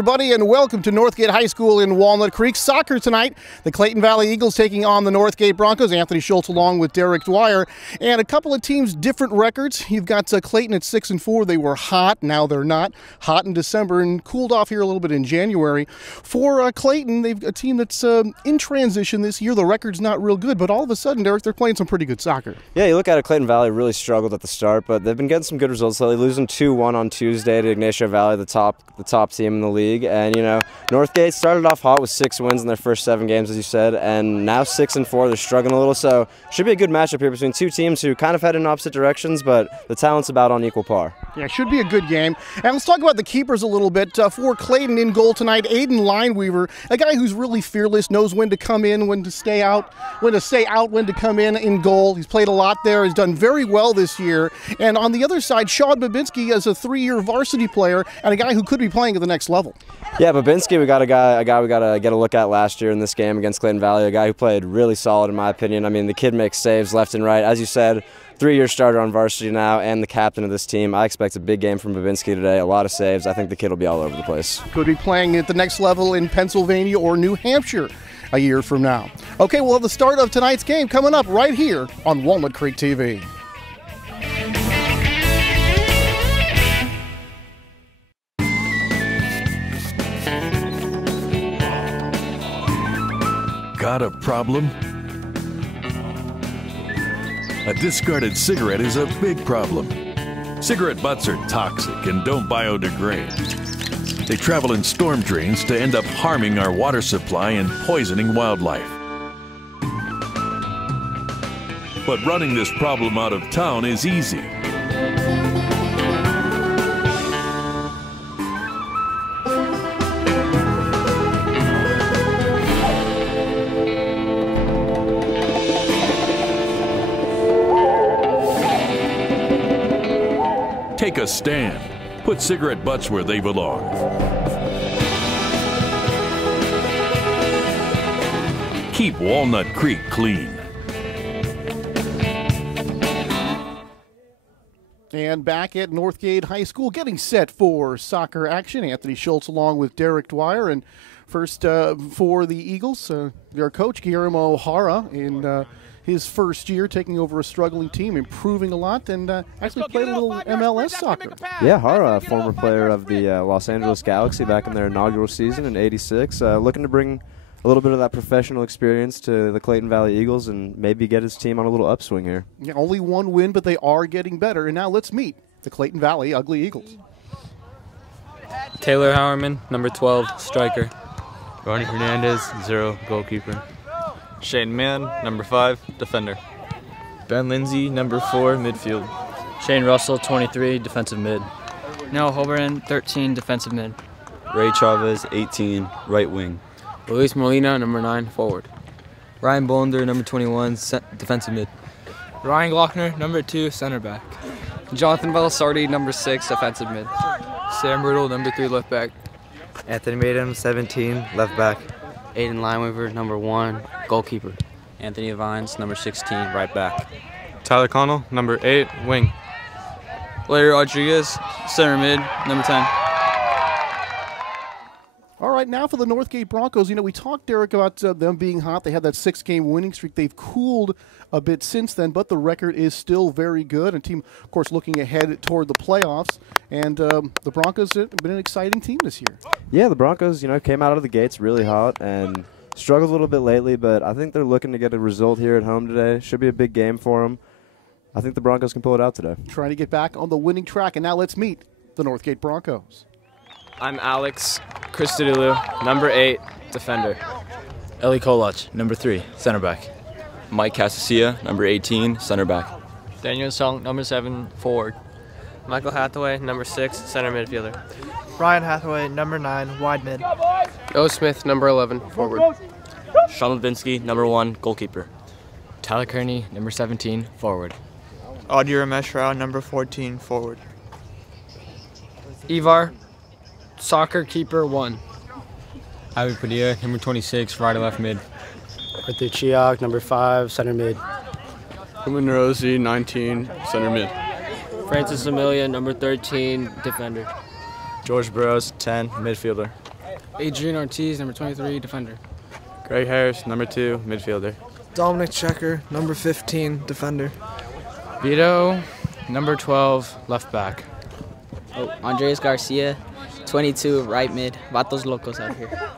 everybody, and welcome to Northgate High School in Walnut Creek. Soccer tonight. The Clayton Valley Eagles taking on the Northgate Broncos. Anthony Schultz along with Derek Dwyer. And a couple of teams, different records. You've got Clayton at 6-4. They were hot. Now they're not. Hot in December and cooled off here a little bit in January. For Clayton, they've a team that's in transition this year. The record's not real good, but all of a sudden, Derek, they're playing some pretty good soccer. Yeah, you look at it, Clayton Valley really struggled at the start, but they've been getting some good results lately, losing 2-1 on Tuesday to Ignacio Valley, the top team in the league. And, you know, Northgate started off hot with 6 wins in their first 7 games, as you said, and now 6-4. They're struggling a little, so should be a good matchup here between two teams who kind of head in opposite directions, but the talent's about on equal par. Yeah, it should be a good game. And let's talk about the keepers a little bit. For Clayton in goal tonight, Aiden Lineweaver, a guy who's really fearless, knows when to come in, when to stay out, when to come in goal. He's played a lot there. He's done very well this year. And on the other side, Sean Babinski is a 3-year varsity player and a guy who could be playing at the next level. Yeah, Babinski, we got a guy we got to get a look at last year in this game against Clayton Valley, a guy who played really solid in my opinion. I mean, the kid makes saves left and right. As you said, 3-year starter on varsity now and the captain of this team. I expect a big game from Babinski today, a lot of saves. I think the kid will be all over the place. Could be playing at the next level in Pennsylvania or New Hampshire a year from now. Okay, we'll have the start of tonight's game coming up right here on Walnut Creek TV. Got a problem? A discarded cigarette is a big problem. Cigarette butts are toxic and don't biodegrade. They travel in storm drains to end up harming our water supply and poisoning wildlife. But running this problem out of town is easy. Take a stand. Put cigarette butts where they belong. Keep Walnut Creek clean. And back at Northgate High School, getting set for soccer action. Anthony Schultz along with Derek Dwyer. And first for the Eagles, their coach, Guillermo Hara, in his first year, taking over a struggling team, improving a lot, and actually played a little MLS soccer. Yeah, Hara, a former player of the Los Angeles Galaxy back in their inaugural season in '86, looking to bring a little bit of that professional experience to the Clayton Valley Eagles and maybe get his team on a little upswing here. Yeah, only one win, but they are getting better. And now let's meet the Clayton Valley Ugly Eagles. Taylor Howerman, number 12, striker. Ronnie Hernandez, 0, goalkeeper. Shane Mann, number 5, defender. Ben Lindsay, number 4, midfield. Shane Russell, 23, defensive mid. Noah Holberin, 13, defensive mid. Ray Chavez, 18, right wing. Luis Molina, number 9, forward. Ryan Bolander, number 21, defensive mid. Ryan Glockner, number 2, center back. Jonathan Velasardi, number 6, defensive mid. Sam Riddle, number 3, left back. Anthony Madam, 17, left back. Aiden Lineweaver, number 1, goalkeeper. Anthony Vines, number 16, right back. Tyler Connell, number 8, wing. Larry Rodriguez, center mid, number 10. All right, now for the Northgate Broncos. You know, we talked, Derek, about them being hot. They had that 6-game winning streak. They've cooled a bit since then, but the record is still very good. A team, of course, looking ahead toward the playoffs. And the Broncos have been an exciting team this year. Yeah, the Broncos, you know, came out of the gates really hot and struggled a little bit lately, but I think they're looking to get a result here at home today. Should be a big game for them. I think the Broncos can pull it out today. Trying to get back on the winning track. And now let's meet the Northgate Broncos. I'm Alex Christodoulou, number 8, defender. Eli Kolach, number 3, center back. Mike Casasilla, number 18, center back. Daniel Song, number 7, forward. Michael Hathaway, number 6, center midfielder. Ryan Hathaway, number 9, wide mid. O. Smith, number 11, forward. Sean Levinsky, number 1, goalkeeper. Tyler Kearney, number 17, forward. Audi Ramesh Rao, number 14, forward. Ivar, soccer keeper 1. Avi Padilla, number 26, right or left mid. Arthur Chiak, number 5, center mid. Ruben Rossi, 19, center mid. Francis Amelia, number 13, defender. George Burrows, 10, midfielder. Adrian Ortiz, number 23, defender. Greg Harris, number 2, midfielder. Dominic Checker, number 15, defender. Vito, number 12, left back. Oh, Andres Garcia, 22, right mid. Vatos locos out here.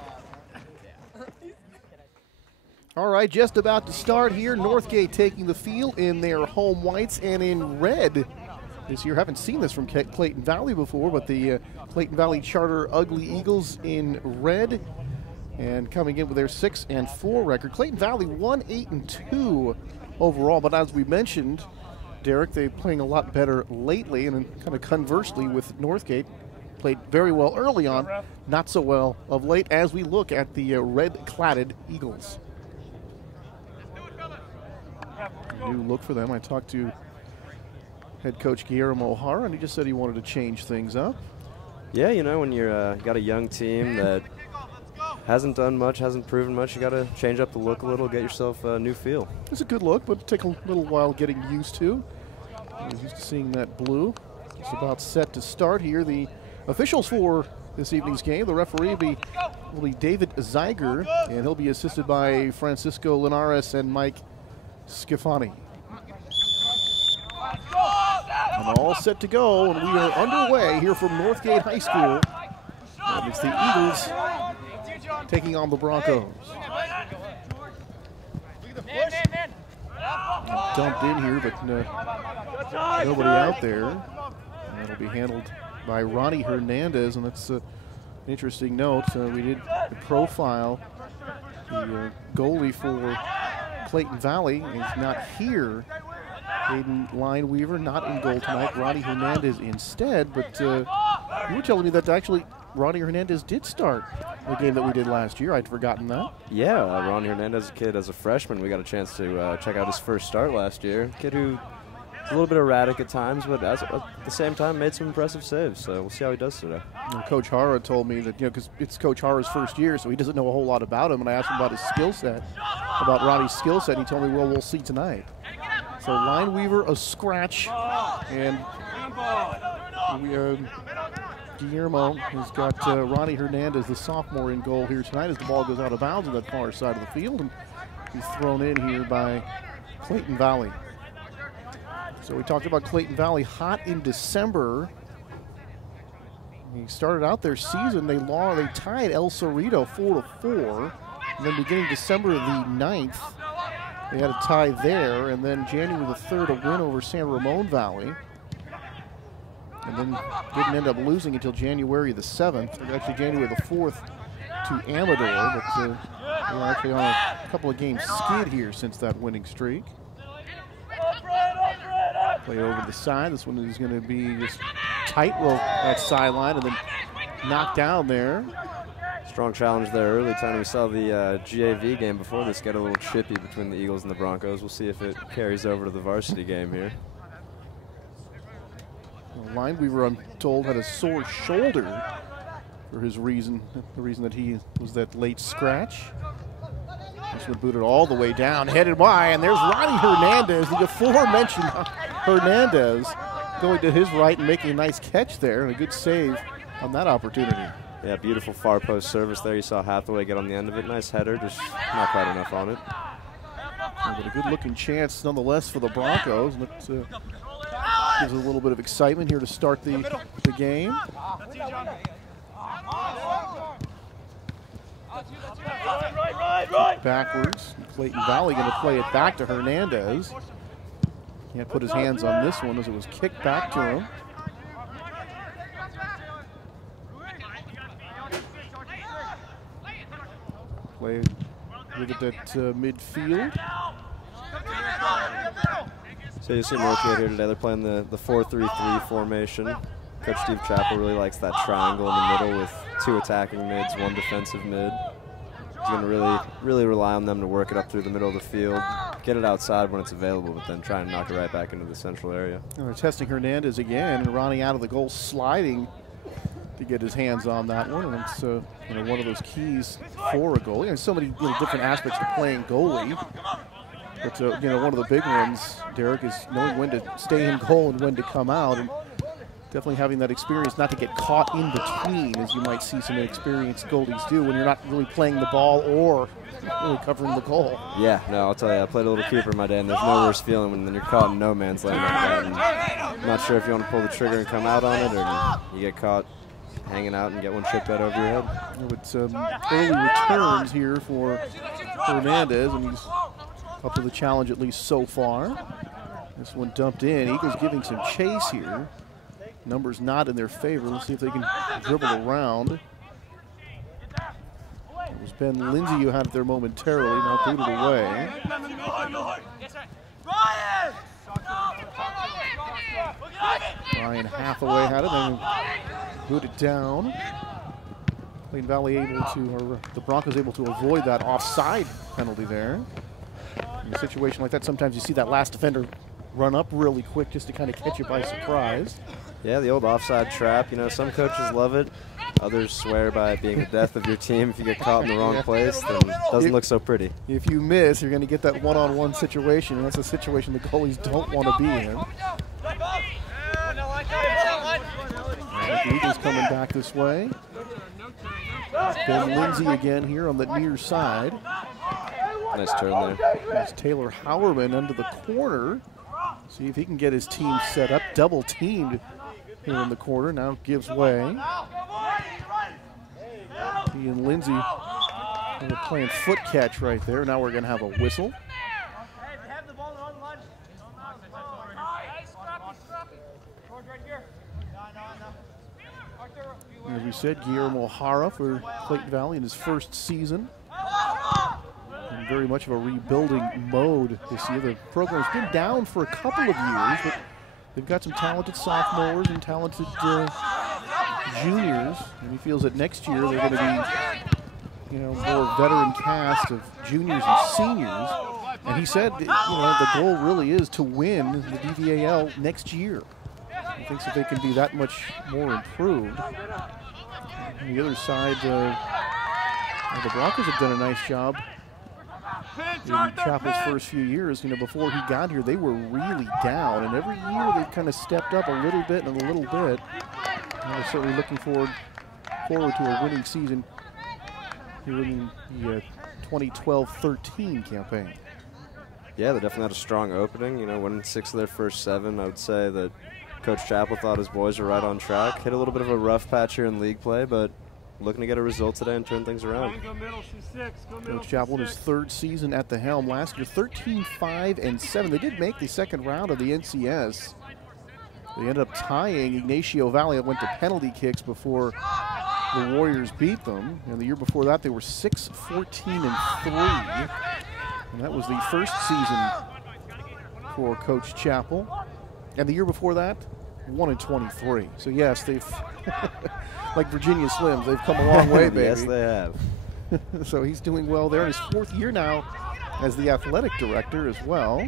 All right, just about to start here. Northgate taking the field in their home whites and in red this year. Haven't seen this from Clayton Valley before, but the Clayton Valley Charter Ugly Eagles in red and coming in with their 6-4 record. Clayton Valley 1-8-2 overall, but as we mentioned, Derek, they're playing a lot better lately, and then kind of conversely with Northgate, played very well early on, not so well of late as we look at the red-cladded Eagles. New look for them. I talked to head coach Guillermo O'Hara, and he just said he wanted to change things up. Yeah, you know, when you're got a young team that hasn't done much, hasn't proven much, you got to change up the look a little, get yourself a new feel. It's a good look, but it'll take a little while getting used to. He's used to seeing that blue. It's about set to start here. The officials for this evening's game, the referee will be David Zeiger, and he'll be assisted by Francisco Linares and Mike Scifani. And all set to go, and we are underway here from Northgate High School. And it's the Eagles taking on the Broncos. Dumped in here, but nobody out there. And that'll be handled by Ronnie Hernandez, and that's an interesting note. We did profile the goalie for Clayton Valley. He's not here. Aiden Lineweaver not in goal tonight. Ronnie Hernandez instead, but you were telling me that actually Ronnie Hernandez did start the game that we did last year. I'd forgotten that. Yeah, Ronnie Hernandez, a kid as a freshman, we got a chance to check out his first start last year. Kid who is a little bit erratic at times, but at the same time made some impressive saves. So we'll see how he does today. And Coach Hara told me that, because it's Coach Hara's first year, so he doesn't know a whole lot about him. And I asked him about his skill set, about Ronnie's skill set. And he told me, well, we'll see tonight. So Lineweaver, a scratch, and Guillermo has got Ronnie Hernandez, the sophomore, in goal here tonight as the ball goes out of bounds on that far side of the field, and he's thrown in here by Clayton Valley. So we talked about Clayton Valley hot in December. He started out their season, they tied El Cerrito 4-4, and then beginning December the 9th, they had a tie there, and then January the 3rd, a win over San Ramon Valley. And then didn't end up losing until January the 7th, or actually January the 4th to Amador, but we're actually on a couple of games skid here since that winning streak. Play over the side. This one is going to be just tightrope that sideline and then knocked down there. Strong challenge there early time. We saw the GAV game before this get a little chippy between the Eagles and the Broncos. We'll see if it carries over to the varsity game here. Lineweaver, I'm told, had a sore shoulder for his reason, the reason that he was that late scratch. This one booted all the way down, headed wide, and there's Ronnie Hernandez, the aforementioned Hernandez, going to his right and making a nice catch there, and a good save on that opportunity. Yeah, beautiful far post service there. You saw Hathaway get on the end of it. Nice header, just not quite enough on it. But a good-looking chance nonetheless for the Broncos. And it gives a little bit of excitement here to start the game. Backwards. Clayton Valley going to play it back to Hernandez. Can't put his hands on this one as it was kicked back to him. Play look at that midfield. So you see Northgate here today. They're playing the 4-3-3 formation. Coach Steve Chappell really likes that triangle in the middle with 2 attacking mids, 1 defensive mid. He's going to really rely on them to work it up through the middle of the field, get it outside when it's available, but then try and knock it right back into the central area. And they're testing Hernandez again, and Ronnie out of the goal, sliding to get his hands on that one. And it's one of those keys for a goalie. And so many different aspects to playing goalie. But one of the big ones, Derek, is knowing when to stay in goal and when to come out. And definitely having that experience not to get caught in between, as you might see some inexperienced goalies do when you're not really playing the ball or really covering the goal. Yeah, no, I'll tell you, I played a little keeper in my day, and there's no worse feeling when you're caught in no man's land like that. And I'm not sure if you want to pull the trigger and come out on it, or you get caught hanging out and get one chipped out over your head. It's early returns here for Hernandez, and he's up to the challenge at least so far. This one dumped in. Eagles giving some chase here. Numbers not in their favor. Let's see if they can dribble around. It was Ben Lindsay who had it there momentarily, now booted away. Ryan Hathaway had it, then booted down. Clayton Valley able to, or the Broncos able to avoid that offside penalty there. In a situation like that, sometimes you see that last defender run up really quick just to kind of catch you by surprise. Yeah, the old offside trap. You know, some coaches love it. Others swear by it being the death of your team. If you get caught in the wrong place, then it doesn't look so pretty. If you miss, you're going to get that one-on-one situation, and that's a situation the goalies don't want to be in. The Eagles coming back this way. Ben Lindsay again here on the near side. Nice turn there. That's Taylor Howerman under the corner. See if he can get his team set up. Double teamed here in the corner. Now gives way. He and Lindsay were playing foot catch right there. Now we're going to have a whistle. As we said, Guillermo O'Hara for Clayton Valley in his first season. In very much of a rebuilding mode this year. The program's been down for a couple of years, but they've got some talented sophomores and talented juniors, and he feels that next year they're going to be, more veteran cast of juniors and seniors. And he said, the goal really is to win the DVAL next year. He thinks that they can be that much more improved. On the other side, the Broncos have done a nice job in Chapel's first few years. Before he got here, they were really down, and every year they've kind of stepped up a little bit and a little bit. And we're certainly looking forward to a winning season here in the 2012-13 campaign. Yeah, they definitely had a strong opening. Winning 6 of their first 7. I would say that Coach Chappell thought his boys were right on track. Hit a little bit of a rough patch here in league play, but looking to get a result today and turn things around. Coach Chappell in his 3rd season at the helm. Last year, 13-5-7. They did make the second round of the NCS. They ended up tying Ignacio Valley. It went to penalty kicks before the Warriors beat them. And the year before that, they were 6-14-3. And that was the first season for Coach Chappell. And the year before that, 1-23. So yes, they've, like Virginia Slims, they've come a long way, baby. Yes, they have. So he's doing well there in his 4th year now as the athletic director as well.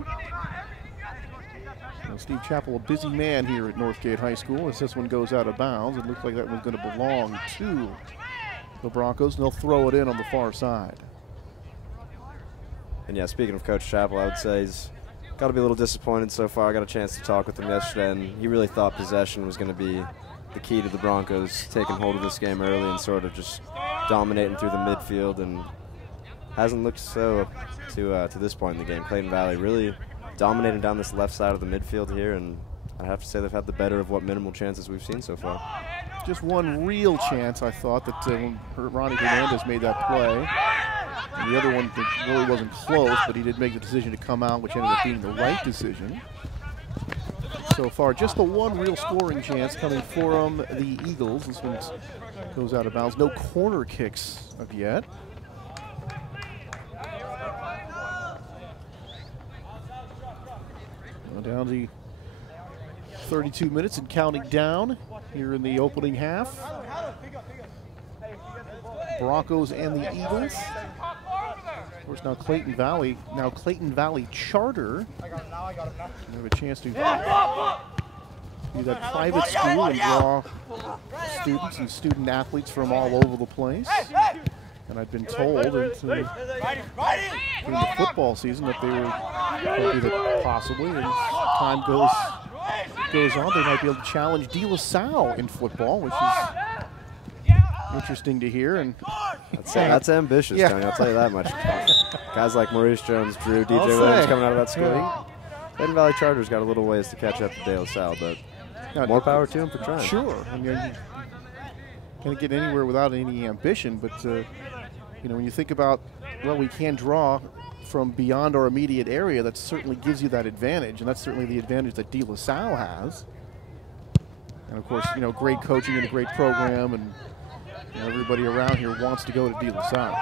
Steve Chappell, a busy man here at Northgate High School as this one goes out of bounds. It looks like that one's going to belong to the Broncos, and they'll throw it in on the far side. And yeah, speaking of Coach Chappell, I would say he's got to be a little disappointed so far. I got a chance to talk with him yesterday, and he really thought possession was going to be the key to the Broncos taking hold of this game early and sort of just dominating through the midfield, and hasn't looked so to this point in the game. Clayton Valley really dominating down this left side of the midfield here, and I have to say they've had the better of what minimal chances we've seen so far. Just one real chance, I thought, that when Ronnie Hernandez made that play. And the other one that really wasn't close, but he did make the decision to come out, which ended up being the right decision. So far, just the one real scoring chance coming from the Eagles. This one goes out of bounds. No corner kicks of yet. Down to 32 minutes and counting down here in the opening half. Broncos and the Eagles. Of course, now Clayton Valley Charter. We have a chance to do that private school and draw students and student athletes from all over the place. And I've been told that during the football season that they were hoping that possibly, as time goes goes on, they might be able to challenge De La Salle in football, which is interesting to hear. And that's ambitious, yeah. Tony, I'll tell you that much. Guys like Maurice Jones-Drew, DJ Williams coming out of that school. Yeah. Clayton Valley Chargers got a little ways to catch up to De La Salle, but more power to him for trying. Sure. I mean, you can't get anywhere without any ambition, but you know, when you think about, well, we can draw from beyond our immediate area, that certainly gives you that advantage, and that's certainly the advantage that De La Salle has. And of course, you know, great coaching and a great program, and you know, everybody around here wants to go to De La Salle.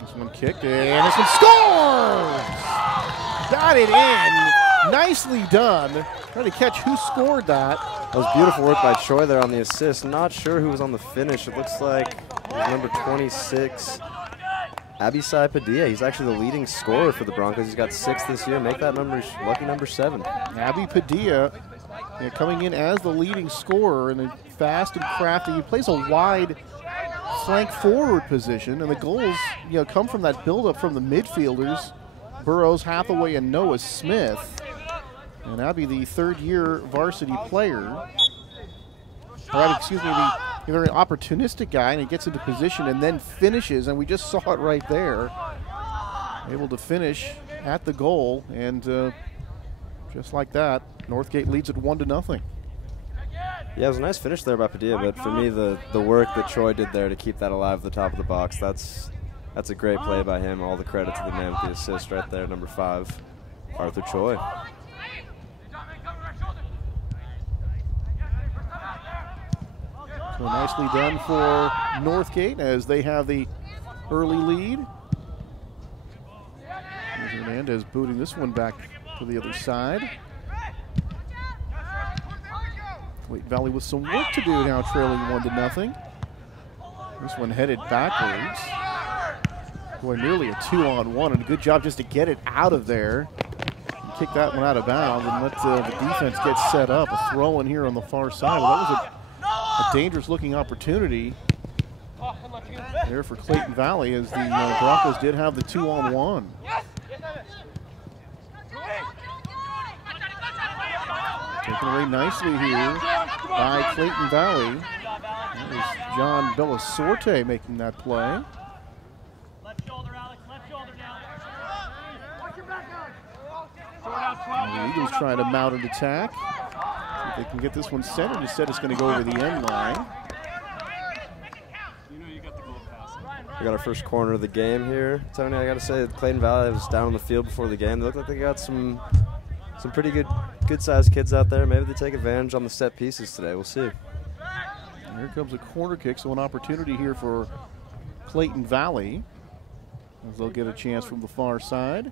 This one kicked, and this one scores! Got it in. Nicely done. Trying to catch who scored that. That was beautiful work by Choi there on the assist. Not sure who was on the finish. It looks like it was number 26, Abisai Padilla. He's actually the leading scorer for the Broncos. He's got 6 this year. Make that number lucky number 7. Abby Padilla coming in as the leading scorer, and fast and crafty. He plays a wide flank forward position, and the goals, you know, come from that buildup from the midfielders, Burrows, Hathaway, and Noah Smith. And Abby, the third-year varsity player, excuse me, the very opportunistic guy, and he gets into position and then finishes, and we just saw it right there. Able to finish at the goal, and just like that, Northgate leads it 1-0. Yeah, it was a nice finish there by Padilla, but for me, the work that Troy did there to keep that alive at the top of the box, that's a great play by him. All the credit to the man with the assist right there, number 5, Arthur Choi. So nicely done for Northgate as they have the early lead. Hernandez booting this one back to the other side. Clayton Valley with some work to do now, trailing 1-0. This one headed backwards. Boy, nearly a 2-on-1, and a good job just to get it out of there. Kick that one out of bounds and let the defense get set up. A throw in here on the far side. Well, that was a dangerous-looking opportunity there for Clayton Valley, as the Broncos did have the 2-on-1. Taken away nicely here by Clayton Valley. That was John Bellasorte making that play. And the Eagles trying to mount an attack. See if they can get this one centered. Instead, it's going to go over the end line. We got our first corner of the game here. Tony, I got to say that Clayton Valley was down on the field before the game. They look like they got some pretty good-sized kids out there. Maybe they take advantage on the set pieces today. We'll see. And here comes a corner kick, so an opportunity here for Clayton Valley, as they'll get a chance from the far side.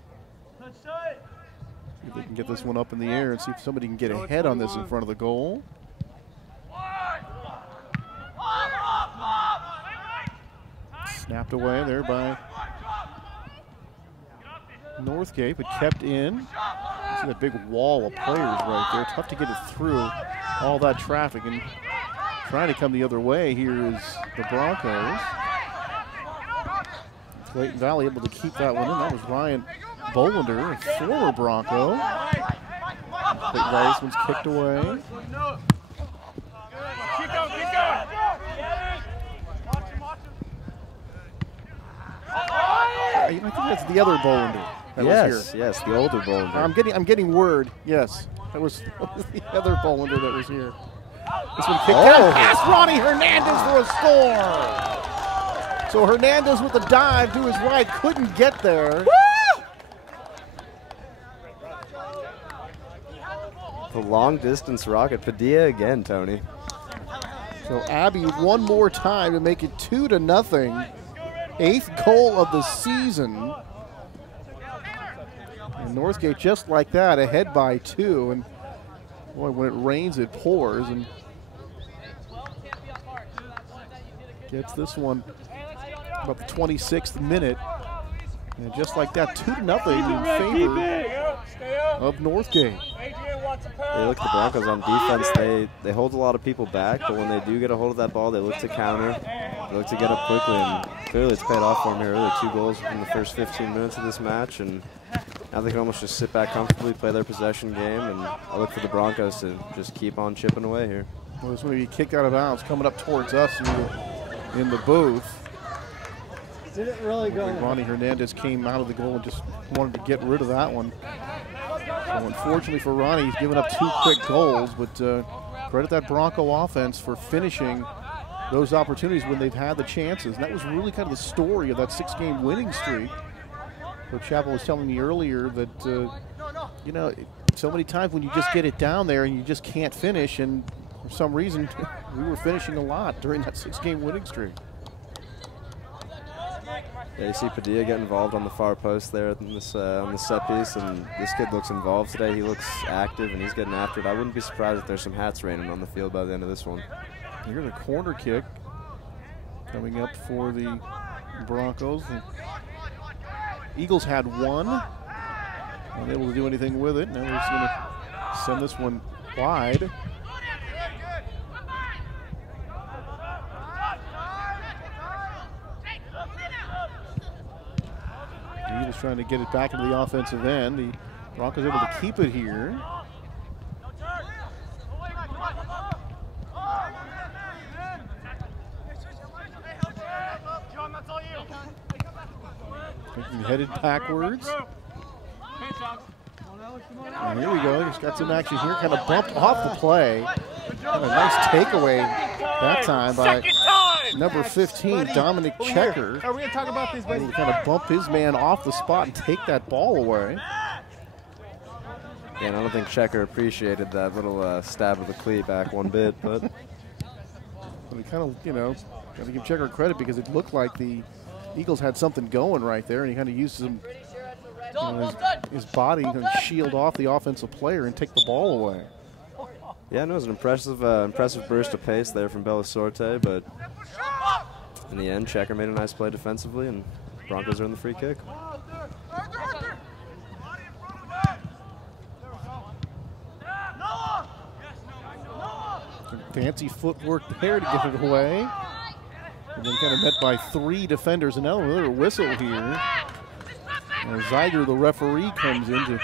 See if they can get this one up in the air and see if somebody can get ahead on this in front of the goal. Snapped away there by Northgate, but kept in. See that big wall of players right there. Tough to get it through all that traffic, and trying to come the other way here is the Broncos. Clayton Valley able to keep that one in. That was Ryan Bolander, a former Bronco. Clayton Valley, this one's kicked away. I think that's the other Bolander that was here. Yes, the older Bolander. I'm getting word. Yes, that was the other Bolander that was here. This one kicked out past Ronnie Hernandez for a score. So Hernandez with the dive to his right, couldn't get there. The long-distance rocket. Padilla again, Tony. So Abby one more time to make it 2-0. 8th goal of the season. And Northgate just like that, ahead by 2. And boy, when it rains, it pours. And gets this one about the 26th minute. And just like that, 2-0 in favor of Northgate. They look at the Broncos on defense. They hold a lot of people back, but when they do get a hold of that ball, they look to counter. They look to get up quickly, and clearly it's paid off for them here. Really 2 goals in the first 15 minutes of this match, and Now they can almost just sit back comfortably, play their possession game, and I look for the Broncos to just keep on chipping away here. Well, this may be kicked out of bounds coming up towards us in the booth. Did it really go? Ronnie Hernandez came out of the goal and just wanted to get rid of that one. So unfortunately for Ronnie, he's given up 2 quick goals, but credit that Bronco offense for finishing those opportunities when they've had the chances. And that was really kind of the story of that 6-game winning streak. Coach Chappell was telling me earlier that, you know, so many times when you just get it down there and you just can't finish, and for some reason we were finishing a lot during that 6-game winning streak. Yeah, you see Padilla get involved on the far post there in this, on the set piece, and this kid looks involved today. He looks active, and he's getting after it. I wouldn't be surprised if there's some hats raining on the field by the end of this one. Here's a corner kick coming up for the Broncos. The Eagles had one, unable to do anything with it. Now we're just going to send this one wide. The Eagles trying to get it back into the offensive end. The Broncos able to keep it here. Headed backwards. And here we go. He's got some action here. Kind of bumped off the play. And a nice takeaway that time by number 15, Dominic Checker. Are we going to talk about these? Kind of bump his man off the spot and take that ball away. Yeah, and I don't think Checker appreciated that little stab of the cleat back one bit, but we kind of, you know, got to give Checker credit because it looked like the Eagles had something going right there, and he kind of used some, his body to shield off the offensive player and take the ball away. Yeah, no, it was an impressive burst of pace there from Bellasorte, but in the end, Checker made a nice play defensively, and Broncos are in the free kick. Some fancy footwork there to get it away. And then kind of met by 3 defenders, and now another whistle here. Zeiger, the referee, comes in to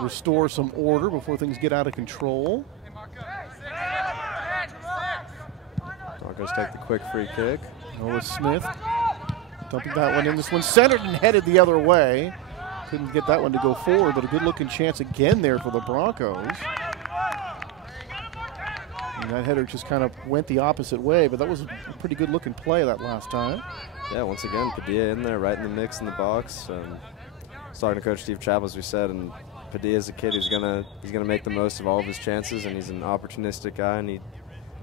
restore some order before things get out of control. Broncos take the quick free kick. Noah Smith dumping that one in. This one centered and headed the other way. Couldn't get that one to go forward, but a good-looking chance again there for the Broncos. And that header just kind of went the opposite way, but that was a pretty good-looking play that last time. Yeah, once again, Padilla in there, right in the mix in the box. Starting to coach Steve Chappell, as we said, and Padilla's a kid who's gonna make the most of all of his chances, and he's an opportunistic guy, and he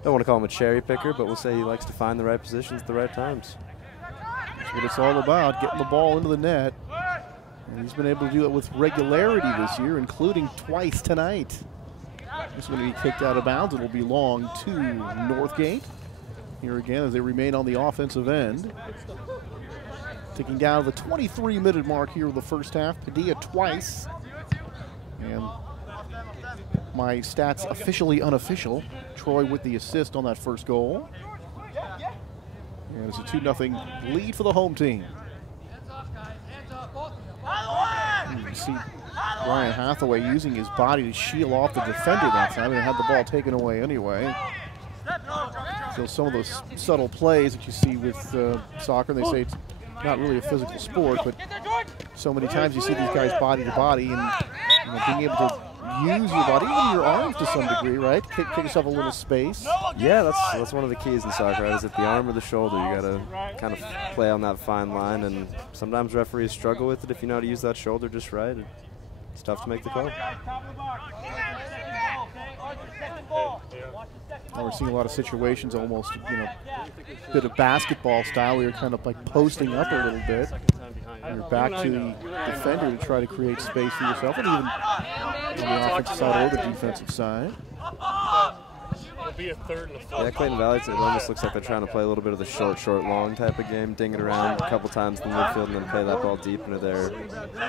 don't want to call him a cherry picker, but we'll say he likes to find the right positions at the right times. That's what it's all about, getting the ball into the net. And he's been able to do it with regularity this year, including twice tonight. It's going to be kicked out of bounds. It'll belong to Northgate. Here again as they remain on the offensive end. Ticking down to the 23-minute mark here of the first half. Padilla twice. And my stats officially unofficial. Troy with the assist on that first goal. And it's a 2-0 lead for the home team. You see Ryan Hathaway using his body to shield off the defender that time, and had the ball taken away anyway. So some of those subtle plays that you see with soccer, they say it's not really a physical sport, but so many times you see these guys body to body, and being able to use your body, even your arms to some degree, right? Kick yourself a little space. Yeah, that's one of the keys in soccer, right? Is it the arm or the shoulder? You got to kind of play on that fine line, and sometimes referees struggle with it if you know how to use that shoulder just right. It's tough to make the call. Now we're seeing a lot of situations, almost, you know, a bit of basketball style. Where you're kind of like posting up a little bit. You're back to the defender to try to create space for yourself, and even on the offensive side or the defensive side. Yeah, Clayton Valley, it almost looks like they're trying to play a little bit of the short, long type of game, ding it around a couple times in the midfield and then play that ball deep into their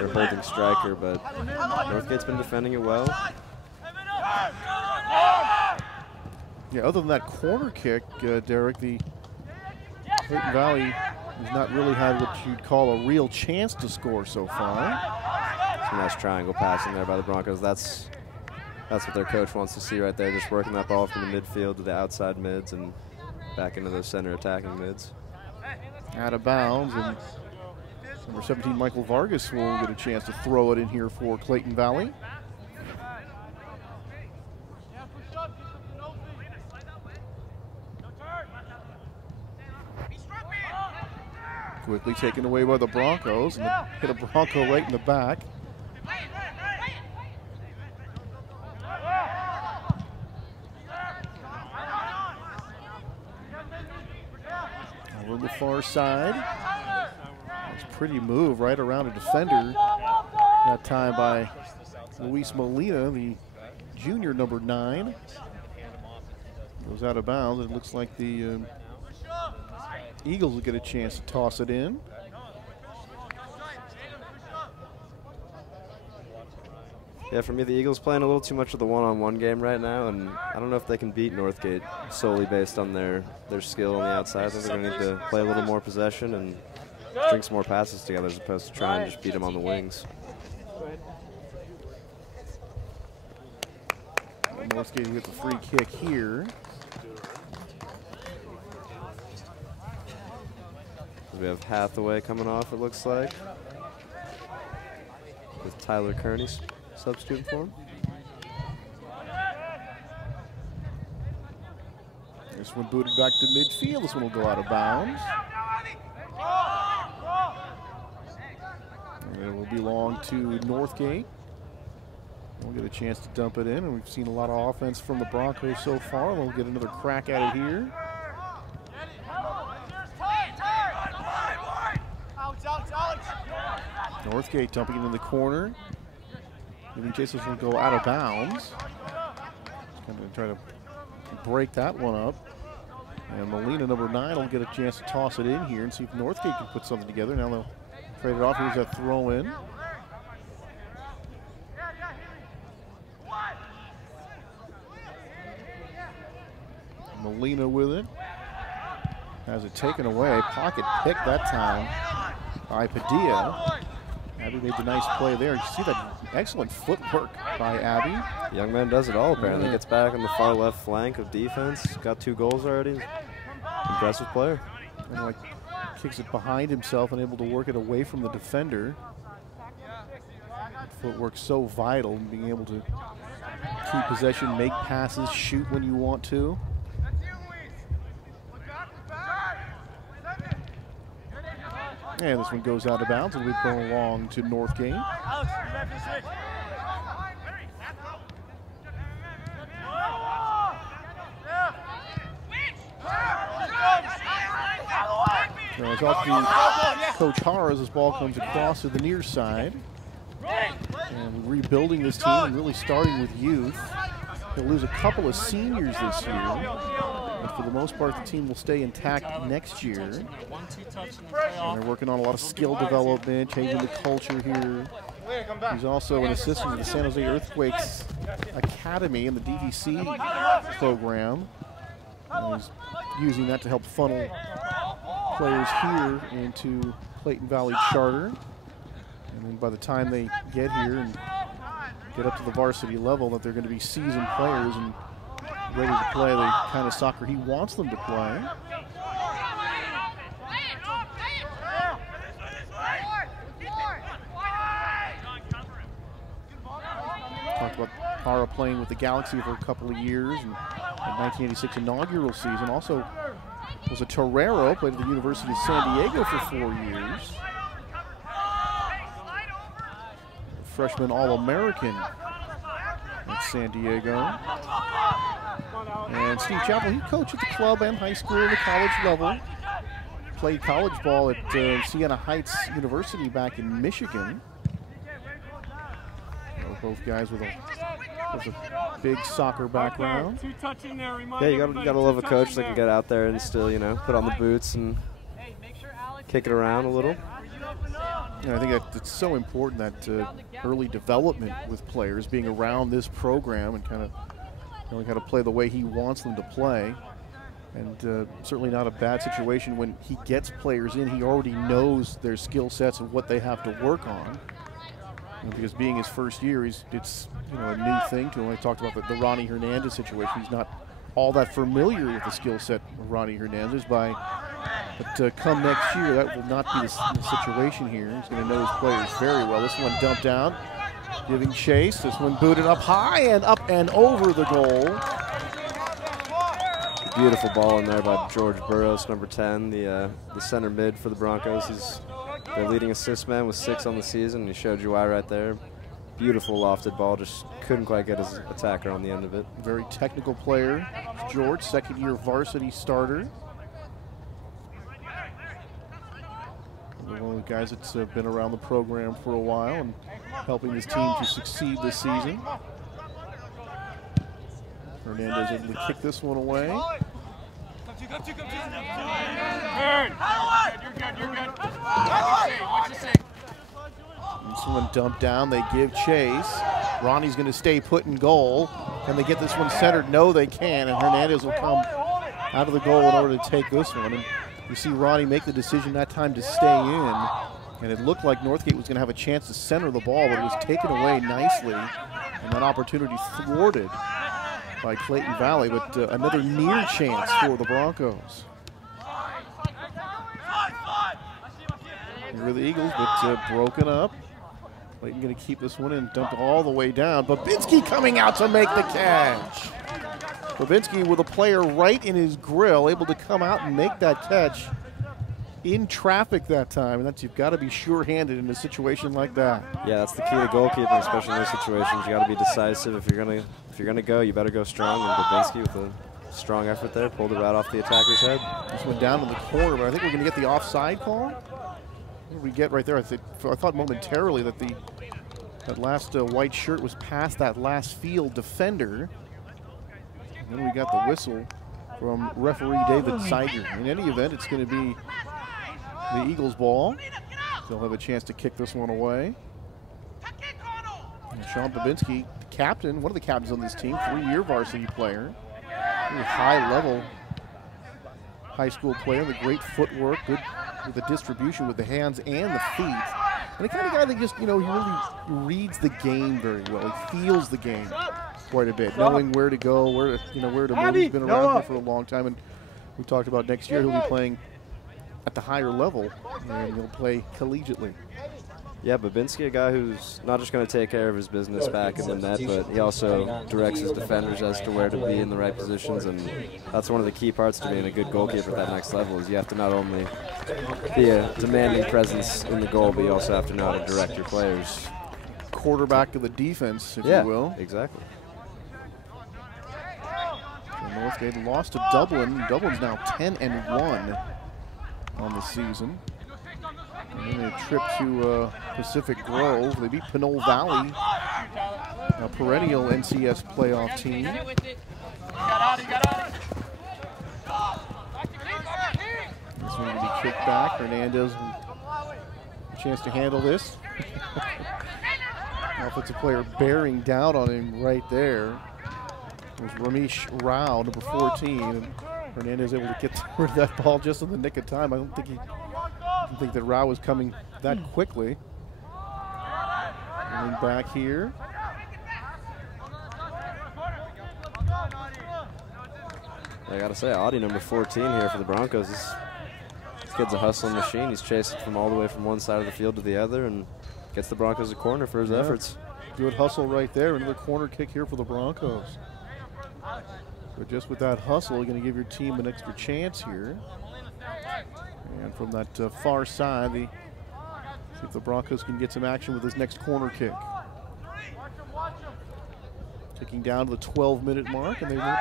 holding striker. But Northgate's been defending it well. Yeah, other than that corner kick, Derek, the Clayton Valley has not really had what you'd call a real chance to score so far. Some nice triangle passing there by the Broncos. That's what their coach wants to see right there, just working that ball from the midfield to the outside mids and back into those center attacking mids. Out of bounds, and number 17, Michael Vargas, will get a chance to throw it in here for Clayton Valley. Quickly taken away by the Broncos, and hit a Bronco right in the back. On the far side. It's a pretty move right around a defender. That time by Luis Molina, the junior number 9. Goes out of bounds. It looks like the Eagles will get a chance to toss it in. Yeah, for me, the Eagles playing a little too much of the one-on-one game right now, and I don't know if they can beat Northgate solely based on their skill on the outside. I think they're going to need to play a little more possession and string some more passes together as opposed to trying to just beat them on the wings. Northgate gets a free kick here. We have Hathaway coming off, it looks like, with Tyler Kearney substituting for him. This one booted back to midfield. This one will go out of bounds. And it will belong to Northgate. We'll get a chance to dump it in, and we've seen a lot of offense from the Broncos so far. We'll get another crack at it here. Northgate dumping it in the corner. Maybe Jason's going to go out of bounds. Going to try to break that one up. And Molina, number 9, will get a chance to toss it in here and see if Northgate can put something together. Now they'll trade it off. Here's that throw in. Molina with it. Has it taken away. Pocket pick that time by Padilla. Abby made the nice play there. You see that excellent footwork by Abby. Young man does it all apparently. Gets back on the far left flank of defense. Got 2 goals already. Impressive player. And like kicks it behind himself and able to work it away from the defender. Footwork so vital in being able to keep possession, make passes, shoot when you want to. And this one goes out of bounds and we belong to Northgate. Now it's off to Coach Hara as this ball comes across to the near side. And rebuilding this team and really starting with youth. They'll lose a couple of seniors this year. But for the most part, the team will stay intact next year. And they're working on a lot of skill development, changing the culture here. He's also an assistant at the San Jose Earthquakes Academy in the DVC program. And he's using that to help funnel players here into Clayton Valley Charter. And then by the time they get here and get up to the varsity level, that they're going to be seasoned players and ready to play the kind of soccer he wants them to play. Talked about Hara playing with the Galaxy for a couple of years, and that 1986 inaugural season. Also was a Torero, played at the University of San Diego for 4 years. Freshman All-American at San Diego. And Steve Chappell, he coached at the club and high school and the college level. Played college ball at Siena Heights University back in Michigan. Both guys with a big soccer background. Yeah, you gotta love a coach that can get out there and still, you know, put on the boots and kick it around a little. And I think that it's so important that early development with players, being around this program and kind of knowing how to play the way he wants them to play. And certainly not a bad situation when he gets players in. He already knows their skill sets and what they have to work on. because being his first year, it's a new thing to him. I talked about the Ronnie Hernandez situation. He's not all that familiar with the skill set of Ronnie Hernandez, but come next year, that will not be the situation here. He's going to know his players very well. This one dumped down, giving chase. This one booted up high and up and over the goal. Beautiful ball in there by George Burrows, number 10, the center mid for the Broncos. He's their leading assist man with 6 on the season. He showed you why right there. Beautiful lofted ball, just couldn't quite get his attacker on the end of it. Very technical player. George, second-year varsity starter. One of the guys that's been around the program for a while and helping his team to succeed this season. Hernandez able to kick this one away. Someone dumped down, they give chase. Ronnie's going to stay put in goal. Can they get this one centered? No, they can, and Hernandez will come out of the goal in order to take this one. And you see Ronnie make the decision that time to stay in, and it looked like Northgate was going to have a chance to center the ball, but it was taken away nicely, and that opportunity thwarted by Clayton Valley, but another near chance for the Broncos. Here are the Eagles, but broken up. Clayton going to keep this one and dump all the way down. Babinski coming out to make the catch. Babinski with a player right in his grill, able to come out and make that catch in traffic that time. And that's, you've got to be sure-handed in a situation like that. Yeah, that's the key to goalkeeping, especially in those situations. You got to be decisive. If you're gonna go, you better go strong. And Babinski with a strong effort there, pulled it right off the attacker's head. This went down in the corner, but I think we're going to get the offside call. What did we get right there? I thought momentarily that that last white shirt was past that last field defender. And then we got the whistle from referee David Seiger. In any event, it's going to be the Eagles' ball. They'll have a chance to kick this one away. And Sean Babinski, the captain, one of the captains on this team, 3-year varsity player. Really high-level high school player, the great footwork, good with the distribution with the hands and the feet. And the kind of guy that just, he really reads the game very well. He feels the game quite a bit, knowing where to go, where to move. He's been around here for a long time, and we talked about next year he'll be playing at the higher level, and he'll play collegiately. Yeah, Babinski, a guy who's not just going to take care of his business back in the net, but he also directs his defenders as to where to be in the right positions, and that's one of the key parts to being a good goalkeeper at that next level, is you have to not only be a demanding presence in the goal, but you also have to know how to direct your players. Quarterback of the defense, if you will. Exactly. So Northgate lost to Dublin. Dublin's now 10-1 on the season. And then a trip to Pacific Grove. They beat Pinole Valley, a perennial NCS playoff team. This one will be kicked back. Hernandez, a chance to handle this. Offensive player bearing down on him right there. It was Ramesh Rao, number 14. And Hernandez able to get rid of that ball just in the nick of time. I don't think that Rao was coming that quickly. Going back here. I gotta say, Audie, number 14 here for the Broncos. This kid's a hustling machine. He's chasing from all the way from one side of the field to the other and gets the Broncos a corner for his efforts. Good hustle right there. Another corner kick here for the Broncos. So just with that hustle, you're going to give your team an extra chance here. And from that far side, see if the Broncos can get some action with this next corner kick. Ticking down to the 12-minute mark, and they went.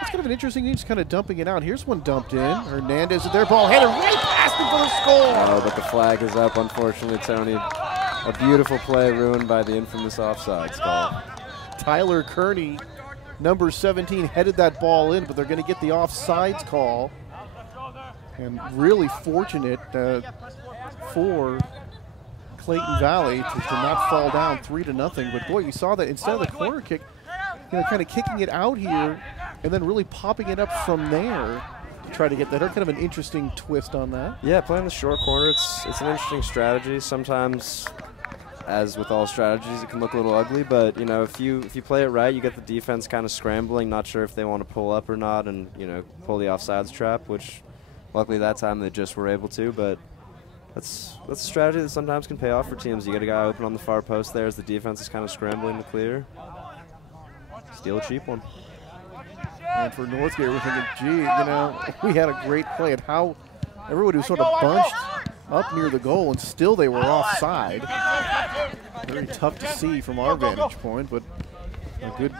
It's kind of an interesting game, just kind of dumping it out. Here's one dumped in. Hernandez with their ball headed right past him for the score. Oh, but the flag is up, unfortunately, Tony. A beautiful play ruined by the infamous offsides call. Tyler Kearney, number 17, headed that ball in, but they're going to get the offsides call. And really fortunate for Clayton Valley to not fall down 3-0. But boy, you saw that instead of the corner kick, kind of kicking it out here and then really popping it up from there to try to get that. Kind of an interesting twist on that. Yeah, playing the short corner, it's an interesting strategy. Sometimes as with all strategies, it can look a little ugly. But you know, if you play it right, you get the defense kind of scrambling, not sure if they want to pull up or not, and you know, pull the offsides trap, which luckily that time they just were able to. But that's a strategy that sometimes can pay off for teams. You get a guy open on the far post there as the defense is kind of scrambling to clear. Steal a cheap one. And for Northgate, we're thinking, gee, you know, we had a great play at how everybody was sort of bunched up near the goal, and still they were offside. Very tough to see from our vantage point, but a good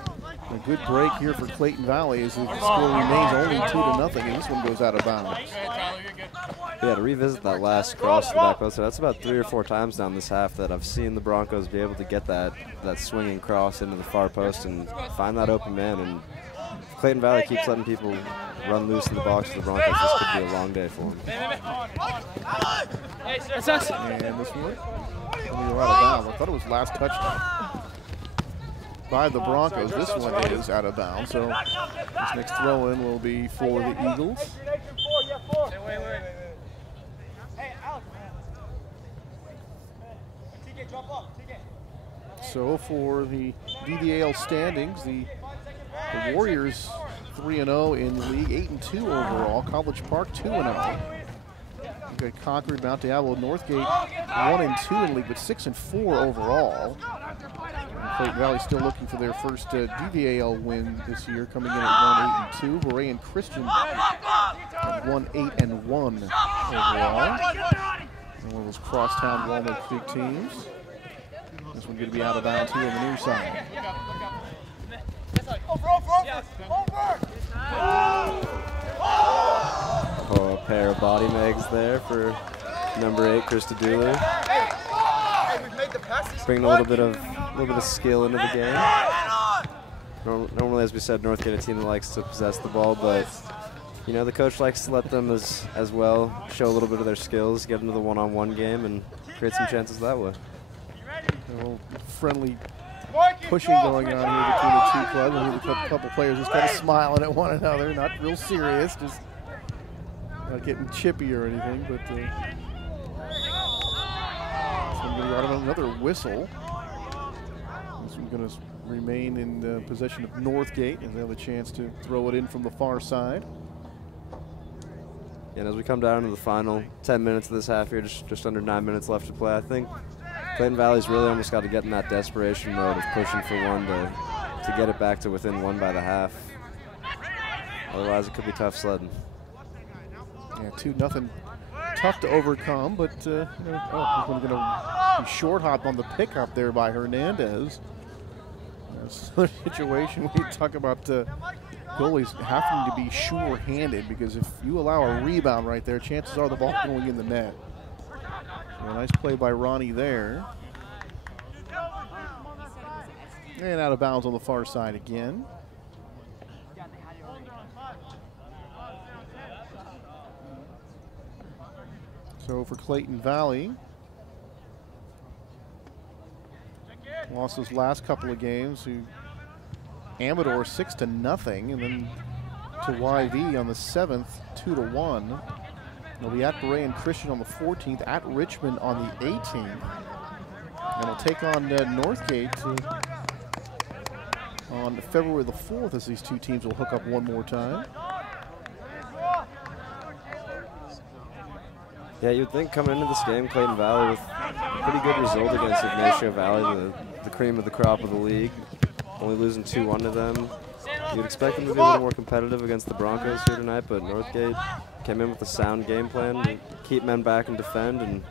break here for Clayton Valley as the score remains only 2-0, and this one goes out of bounds. Yeah, to revisit that last cross to the back post, that's about 3 or 4 times down this half that I've seen the Broncos be able to get that swinging cross into the far post and find that open man. And if Clayton Valley keeps letting people run loose in the box for the Broncos, this could be a long day for them. And this one, out of bounds. I thought it was last touchdown by the Broncos. This one is out of bounds, so this next throw-in will be for the Eagles. So for the DVAL standings, the Warriors 3-0 in the league, 8-2 overall. College Park 2-0. We've got Concord, Mount Diablo, Northgate 1-2 in the league, but 6-4 overall. And Clayton Valley still looking for their first DVAL win this year, coming in at 1-8-2. Beret and Christian at 1-8-1 overall. And one of those crosstown Walnut Creek teams. This one going to be out of bounds here on the near side. Oh, a pair of body mags there for number 8, Krista Dooley. Bringing a little bit of skill into the game. Normally, as we said, Northgate, a team that likes to possess the ball, but you know, the coach likes to let them as well show a little bit of their skills, get into the one-on-one game, and create some chances that way. A little friendly pushing going on here between the two clubs. And a couple players just kind of smiling at one another, not real serious, just not getting chippy or anything. But so I'm going to go out another whistle. This one's going to remain in possession of Northgate, and they'll have a chance to throw it in from the far side. And as we come down to the final 10 minutes of this half here, just under 9 minutes left to play, I think Clayton Valley's really almost got to get in that desperation mode of pushing for one to get it back to within 1 by the half. Otherwise, it could be tough sledding. Yeah, 2-0, tough to overcome, but you know, going to be short hop on the pickup there by Hernandez. A situation we talk about goalies having to be sure-handed, because if you allow a rebound right there, chances are the ball going in the net. So a nice play by Ronnie there. And out of bounds on the far side again. So for Clayton Valley, lost those last couple of games to Amador 6-0, and then to YV on the 7th, 2-1. They'll be at Beret and Christian on the 14th, at Richmond on the 18th. And they'll take on Northgate on February the 4th, as these two teams will hook up one more time. Yeah, you'd think coming into this game, Clayton Valley with a pretty good result against Ignacio Valley, the cream of the crop of the league, only losing 2-1 to them. You'd expect them to be a little more competitive against the Broncos here tonight, but Northgate came in with a sound game plan to keep men back and defend and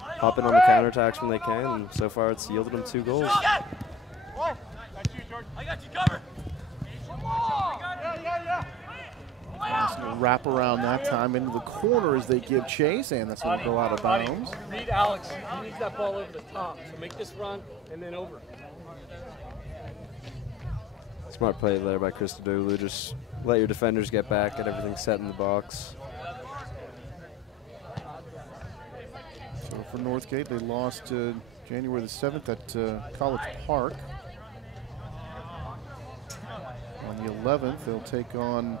hop in on the counterattacks when they can, and so far it's yielded them 2 goals. I got you covered. Wrap around that time into the corner as they give chase, and that's going to go out of bounds. Read Alex. He needs that ball over the top. So make this run and then over. Smart play there by Christodoulou. Just let your defenders get back, get everything set in the box. So for Northgate, they lost January the 7th at College Park. On the 11th, they'll take on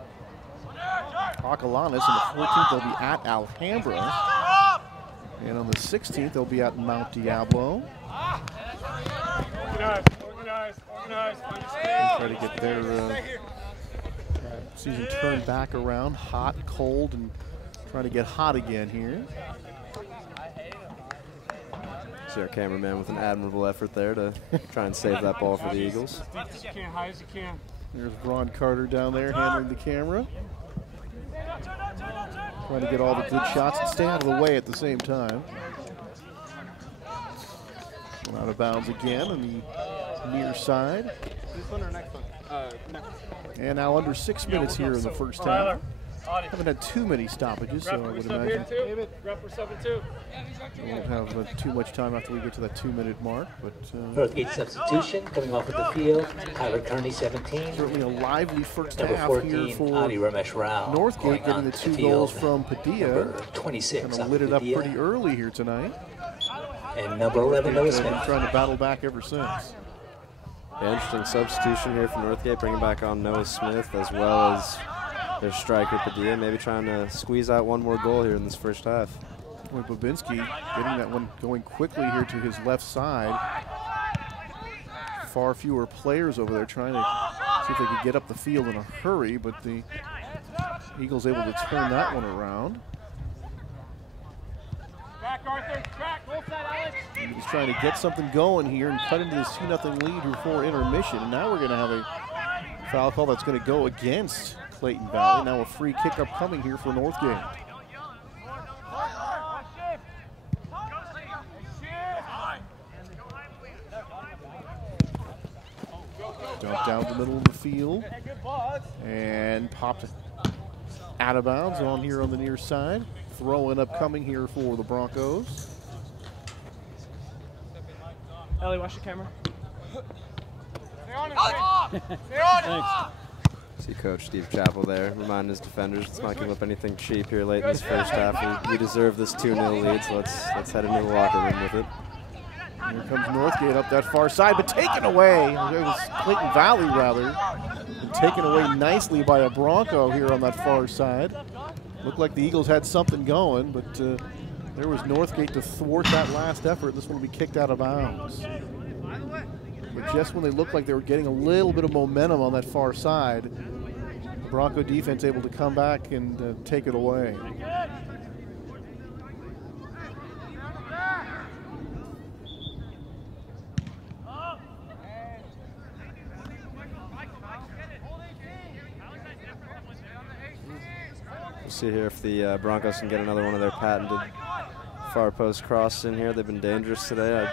Acalanes, and the 14th they'll be at Alhambra. And on the 16th, they'll be at Mount Diablo. Organize. Try to get their season turned back around, hot, cold, and trying to get hot again here. See our cameraman with an admirable effort there to try and save that ball for the Eagles. High as you can. There's Ron Carter down there handling the camera. Trying to get all the good shots and stay out of the way at the same time. Out of bounds again on the near side. This one or next one? And now under 6 minutes here in the first half. Haven't had too many stoppages, so I would imagine we won't have too much time after we get to that 2-minute mark. But Northgate substitution coming off of the field. Tyler Kearney, 17. Certainly a lively first Number half 14, here for Adi Ramesh Rao, Northgate, getting the 2 goals from Padilla. Number 26 kind of lit it up pretty early here tonight. And number 11, Noah Smith. Been trying to battle back ever since. Yeah, interesting substitution here for Northgate, bringing back on Noah Smith as well as their striker Padilla, maybe trying to squeeze out one more goal here in this first half. Boy, Babinski getting that one going quickly here to his left side. Far fewer players over there trying to see if they could get up the field in a hurry, but the Eagles able to turn that one around. Back, Arthur. Back. Full side, Alex. He was trying to get something going here and cut into this 2-0 lead before intermission. And now we're going to have a foul call that's going to go against Clayton Valley. Now a free kick upcoming here for Northgate. Dump down the middle of the field and popped out of bounds on here on the near side. Throw-in upcoming here for the Broncos. Ellie, watch the camera. Stay on it, Stay on it. See Coach Steve Chappell there, reminding his defenders, let's not give up anything cheap here late in this first half. We deserve this 2-0 lead, so let's head into the locker room with it. Here comes Northgate up that far side, but taken away. It was Clayton Valley, rather. And taken away nicely by a Bronco here on that far side. Looked like the Eagles had something going, but there was Northgate to thwart that last effort. This one will be kicked out of bounds. But just when they looked like they were getting a little bit of momentum on that far side, the Bronco defense able to come back and take it away. We'll see here if the Broncos can get another one of their patented far post crosses in here. They've been dangerous today.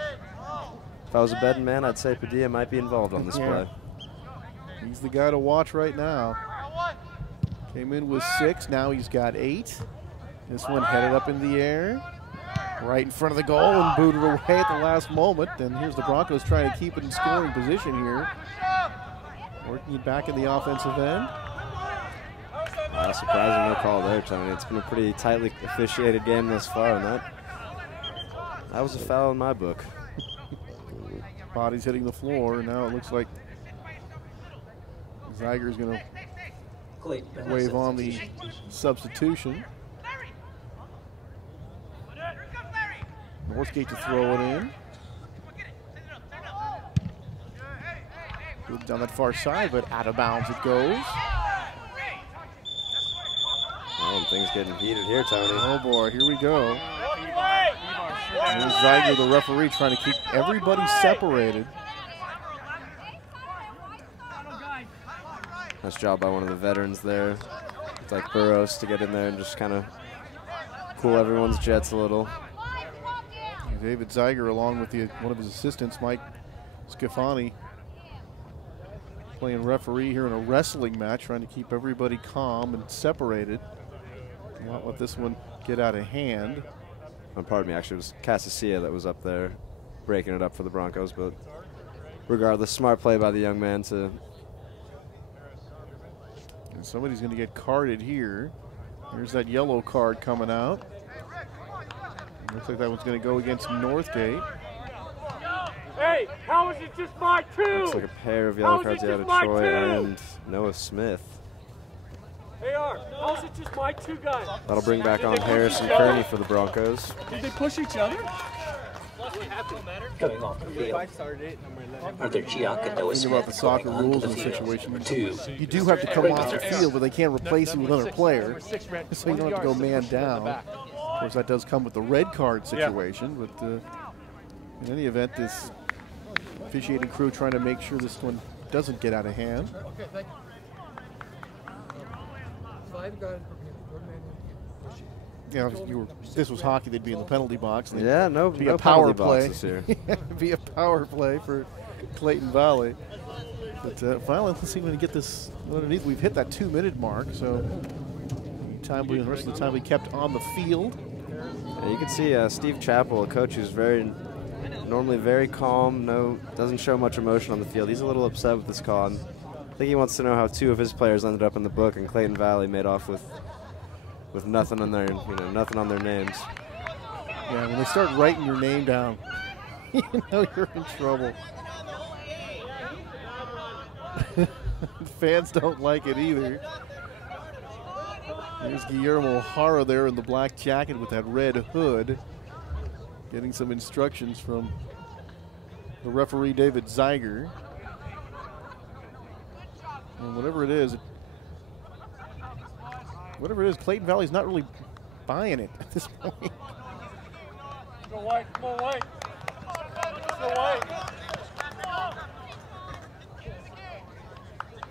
If I was a betting man, I'd say Padilla might be involved on this play. He's the guy to watch right now. Came in with 6, now he's got 8. This one headed up in the air, right in front of the goal and booted away at the last moment. And here's the Broncos trying to keep it in scoring position here. Working it back in the offensive end. Surprising no call there, Tony. It's been a pretty tightly officiated game thus far, and that was a foul in my book. Body's hitting the floor, and now it looks like Zeiger's going to wave on the substitution. Northgate to throw it in. Moved down that far side, but out of bounds it goes. Oh, things getting heated here, Tony. Oh boy, here we go. Here's Zeiger, the referee, trying to keep everybody separated. Nice job by one of the veterans there. It's like Burroughs to get in there and just kind of cool everyone's jets a little. David Zeiger, along with one of his assistants, Mike Scafani, playing referee here in a wrestling match, trying to keep everybody calm and separated. Not let this one get out of hand. Pardon me, actually it was Casasilla that was up there breaking it up for the Broncos, but regardless, smart play by the young man to... And somebody's going to get carded here. There's that yellow card coming out. Looks like that one's going to go against Northgate. Hey, how is it just my 2? Looks like a pair of yellow cards out of Troy and Noah Smith. They are. How's it just my two guys? That'll bring back on Harris and Kearney for the Broncos. Did they push each other? Coming off the field. Arthur Chiak and Noah Think about the soccer rules in the situation. You do have to come off the field, but they can't replace you with another player, so you don't have to go man down. Of course, that does come with the red card situation, but in any event, this officiating crew trying to make sure this one doesn't get out of hand. Yeah, this was hockey, they'd be in the penalty box. Yeah, no power penalty play. boxes here. It'd be a power play for Clayton Valley. But finally, let's see if we can get this underneath. We've hit that 2-minute mark, so the rest of the time we kept on the field. Yeah, you can see Steve Chappell, a coach who's normally very calm, doesn't show much emotion on the field. He's a little upset with this call. I think he wants to know how 2 of his players ended up in the book, and Clayton Valley made off with nothing on their nothing on their names. Yeah, when they start writing your name down, you know you're in trouble. Fans don't like it either. There's Guillermo O'Hara there in the black jacket with that red hood, getting some instructions from the referee David Zeiger. And whatever it is, Clayton Valley's not really buying it at this point. Go white, come on, white. Go white.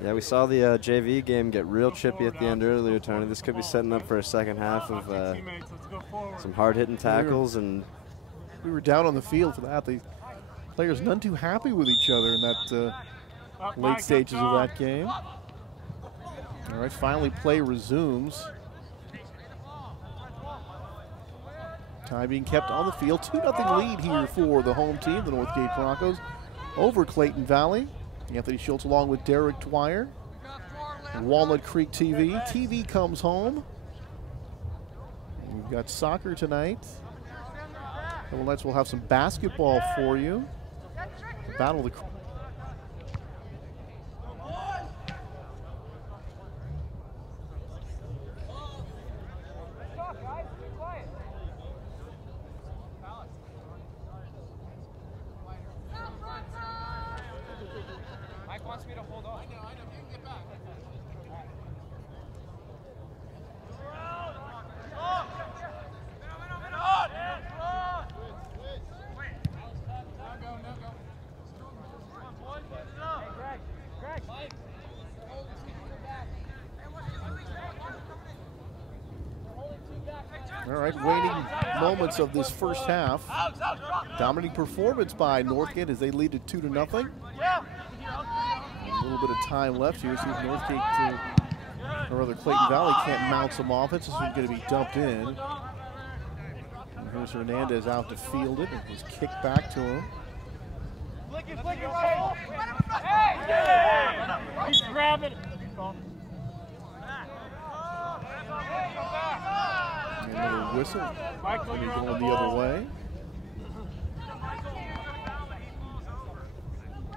Yeah, we saw the JV game get real chippy at the end earlier, Tony. This could be setting up for a second half of some hard-hitting tackles. And we were down on the field for that. The players none too happy with each other in that late stages of that game. All right, finally play resumes. Time being kept on the field. 2-0 lead here for the home team, the Northgate Broncos, over Clayton Valley. Anthony Schultz along with Derek Dwyer. And Walnut Creek TV. TV comes home. We've got soccer tonight. Couple nights we'll have some basketball for you. Battle of the wants me to hold on. I know. You can get back. All right, waning moments of this first half. Dominating performance by Northgate as they lead it 2-0. A little bit of time left here. See if Northgate, or rather Clayton Valley, can't mount some offense. This is going to be dumped in. And here's Hernandez out to field it. It was kicked back to him. He's grabbing. Another whistle. And he's going the other way.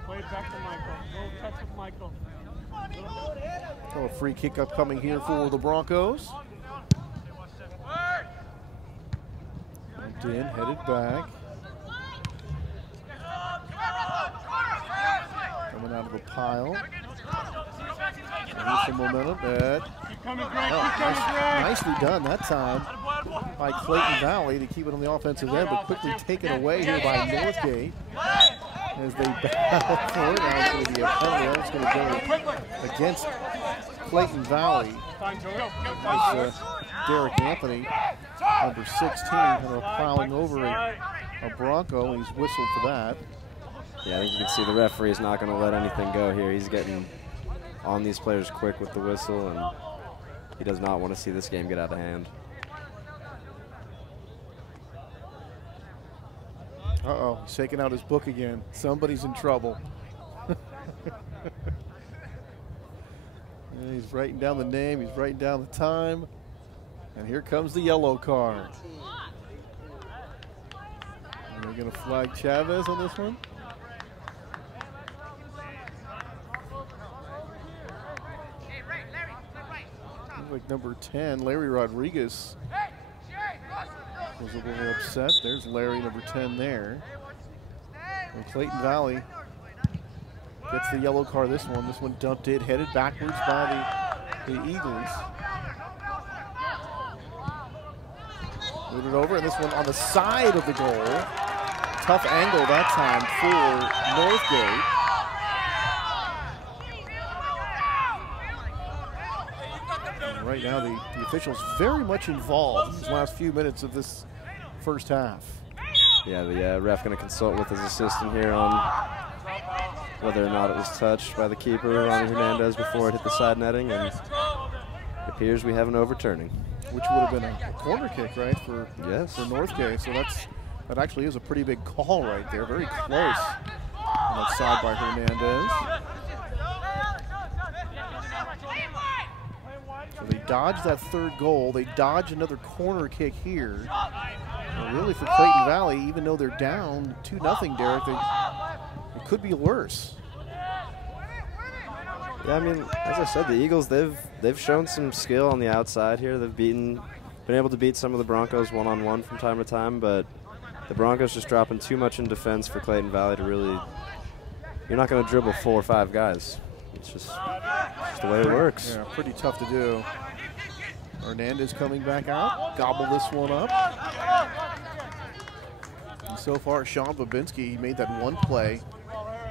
Play it back to Michael. Go touch with Michael. So a free kick upcoming here for the Broncos. Bumped in, headed back. Coming out of the pile. Here's some momentum. Nicely done that time by Clayton Valley to keep it on the offensive end, but quickly taken away here by Northgate as they battle for it. Now it's going to be a penalty. It's going to go against Clayton Valley. As Derek Anthony, number 16, kind of plowing over a Bronco, and he's whistled for that. Yeah, I think you can see the referee is not going to let anything go here. He's getting on these players quick with the whistle, and he does not want to see this game get out of hand. Uh-oh, he's taking out his book again. Somebody's in trouble. And he's writing down the name, he's writing down the time, and here comes the yellow card. And they're going to flag Chavez on this one. Like number 10, Larry Rodriguez was a little upset. There's Larry, number 10 there. And Clayton Valley gets the yellow card this one. This one dumped it, headed backwards by the Eagles. Moved it over, and this one on the side of the goal. Tough angle that time for Northgate. Right now, the officials very much involved in these last few minutes of this first half. Yeah, the ref going to consult with his assistant here on whether or not it was touched by the keeper, Ronnie Hernandez, before it hit the side netting, and it appears we have an overturning. Which would have been a corner kick, right, for Northgate. So that actually is a pretty big call right there. Very close on that side by Hernandez. So they dodge that third goal. They dodge another corner kick here. And really for Clayton Valley, even though they're down 2-0, Derek, it could be worse. Yeah, I mean, as I said, the Eagles, they've shown some skill on the outside here. They've been able to beat some of the Broncos one-on-one from time to time, but the Broncos just dropping too much in defense for Clayton Valley to really, you're not going to dribble 4 or 5 guys. It's just the way it works. Yeah, pretty tough to do. Hernandez coming back out, gobble this one up. And so far, Sean Babinski made that one play,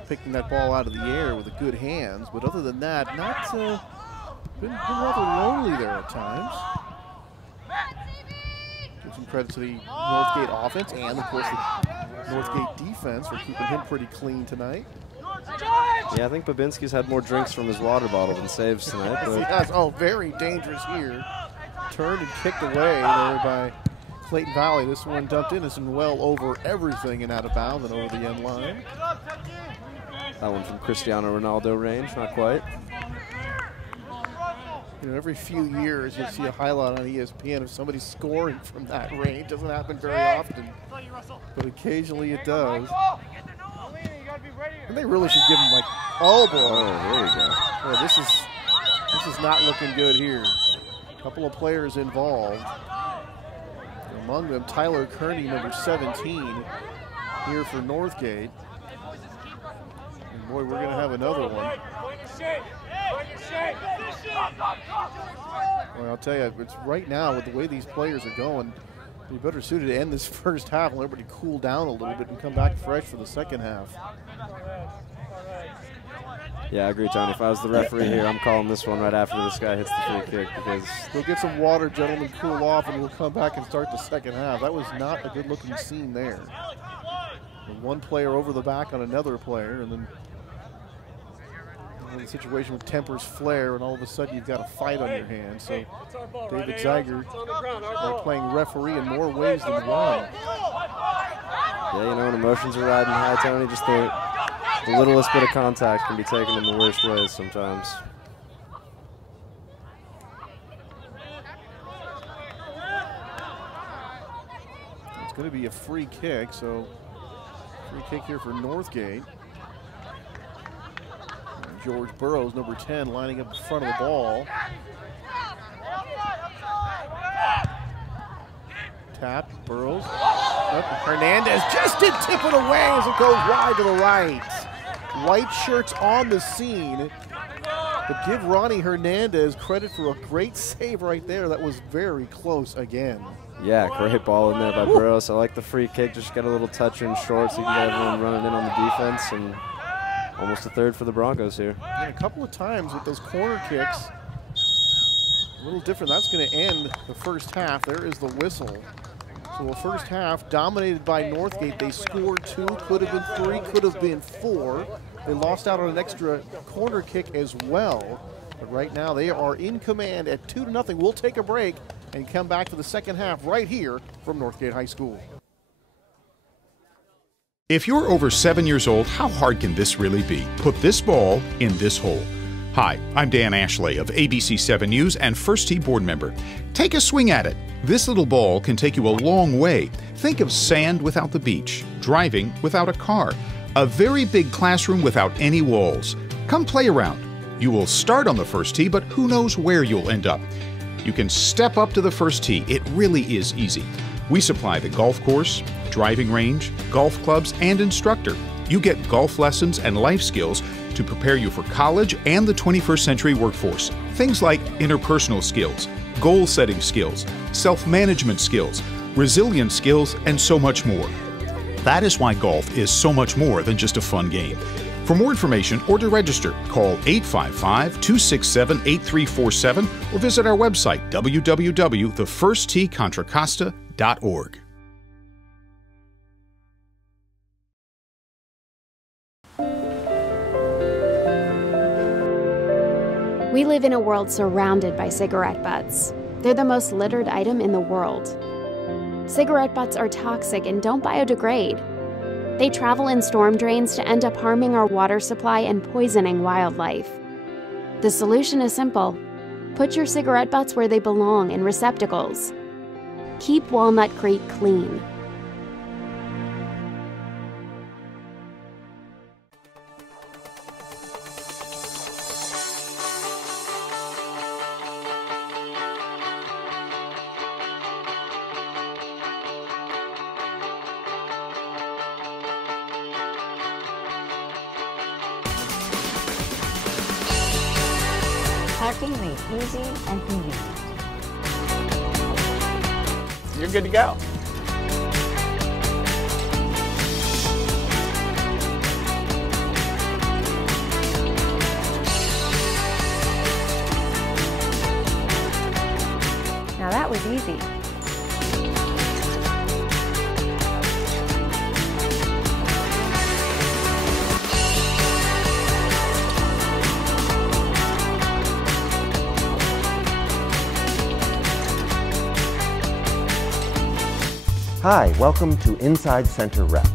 picking that ball out of the air with a good hands. But other than that, not been rather lonely there at times. Give some credit to the Northgate offense and, of course, the Northgate defense for keeping him pretty clean tonight. Yeah, I think Babinski's had more drinks from his water bottle than saves tonight. But yes, oh, very dangerous here. Turned and kicked away there by Clayton Valley. This one dumped in. It's well over everything and out of bounds and over the end line. That one from Cristiano Ronaldo range, not quite. You know, every few years you'll see a highlight on ESPN of somebody scoring from that range. Doesn't happen very often, but occasionally it does. And they really should give him like, oh boy, there we go. Boy, this is not looking good here. A couple of players involved. Among them, Tyler Kearney, number 17, here for Northgate. And boy, we're going to have another one. Well, I'll tell you, it's right now with the way these players are going, you better suited to end this first half and let everybody cool down a little bit and come back fresh for the second half. Yeah, I agree, Tony. If I was the referee here, I'm calling this one right after this guy hits the free kick, because they'll get some water, gentlemen, cool off, and we'll come back and start the second half. That was not a good-looking scene there. And one player over the back on another player, and then the situation with tempers flare, and all of a sudden you've got a fight on your hands. So David Zeiger playing referee in more ways than one. Yeah, you know, when emotions are riding high, Tony, just the littlest bit of contact can be taken in the worst ways sometimes. It's going to be a free kick, so free kick here for Northgate. And George Burrows, number 10, lining up in front of the ball. Tap, Burrows. Hernandez just did tip it away as it goes wide to the right. White shirts on the scene, but give Ronnie Hernandez credit for a great save right there. That was very close again. Yeah, great ball in there by Burrows. I like the free kick, just get a little touch in short so you can get everyone running in on the defense, and almost a third for the Broncos here. Yeah, a couple of times with those corner kicks, a little different. That's going to end the first half. There is the whistle. So a first half dominated by Northgate. They scored 2, could have been 3, could have been 4. They lost out on an extra corner kick as well. But right now they are in command at 2-0. We'll take a break and come back for the second half right here from Northgate High School. If you're over 7 years old, how hard can this really be? Put this ball in this hole. Hi, I'm Dan Ashley of ABC 7 News and First Tee board member. Take a swing at it. This little ball can take you a long way. Think of sand without the beach, driving without a car, a very big classroom without any walls. Come play around. You will start on the first tee, but who knows where you'll end up. You can step up to the first tee. It really is easy. We supply the golf course, driving range, golf clubs, and instructor. You get golf lessons and life skills to prepare you for college and the 21st century workforce. Things like interpersonal skills, goal-setting skills, self-management skills, resilience skills, and so much more. That is why golf is so much more than just a fun game. For more information or to register, call 855-267-8347 or visit our website, www.thefirstteecontracosta.org. We live in a world surrounded by cigarette butts. They're the most littered item in the world. Cigarette butts are toxic and don't biodegrade. They travel in storm drains to end up harming our water supply and poisoning wildlife. The solution is simple. Put your cigarette butts where they belong, in receptacles. Keep Walnut Creek clean. Parking made easy and convenient. You're good to go. Now that was easy. Hi, welcome to Inside Center Rep.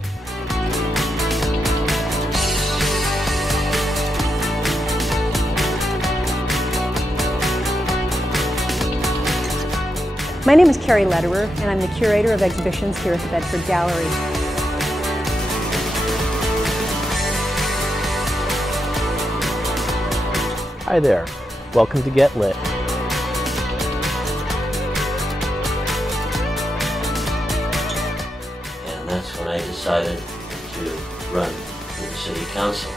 My name is Carrie Lederer, and I'm the curator of exhibitions here at the Bedford Gallery. Hi there, welcome to Get Lit. That's when I decided to run for the city council.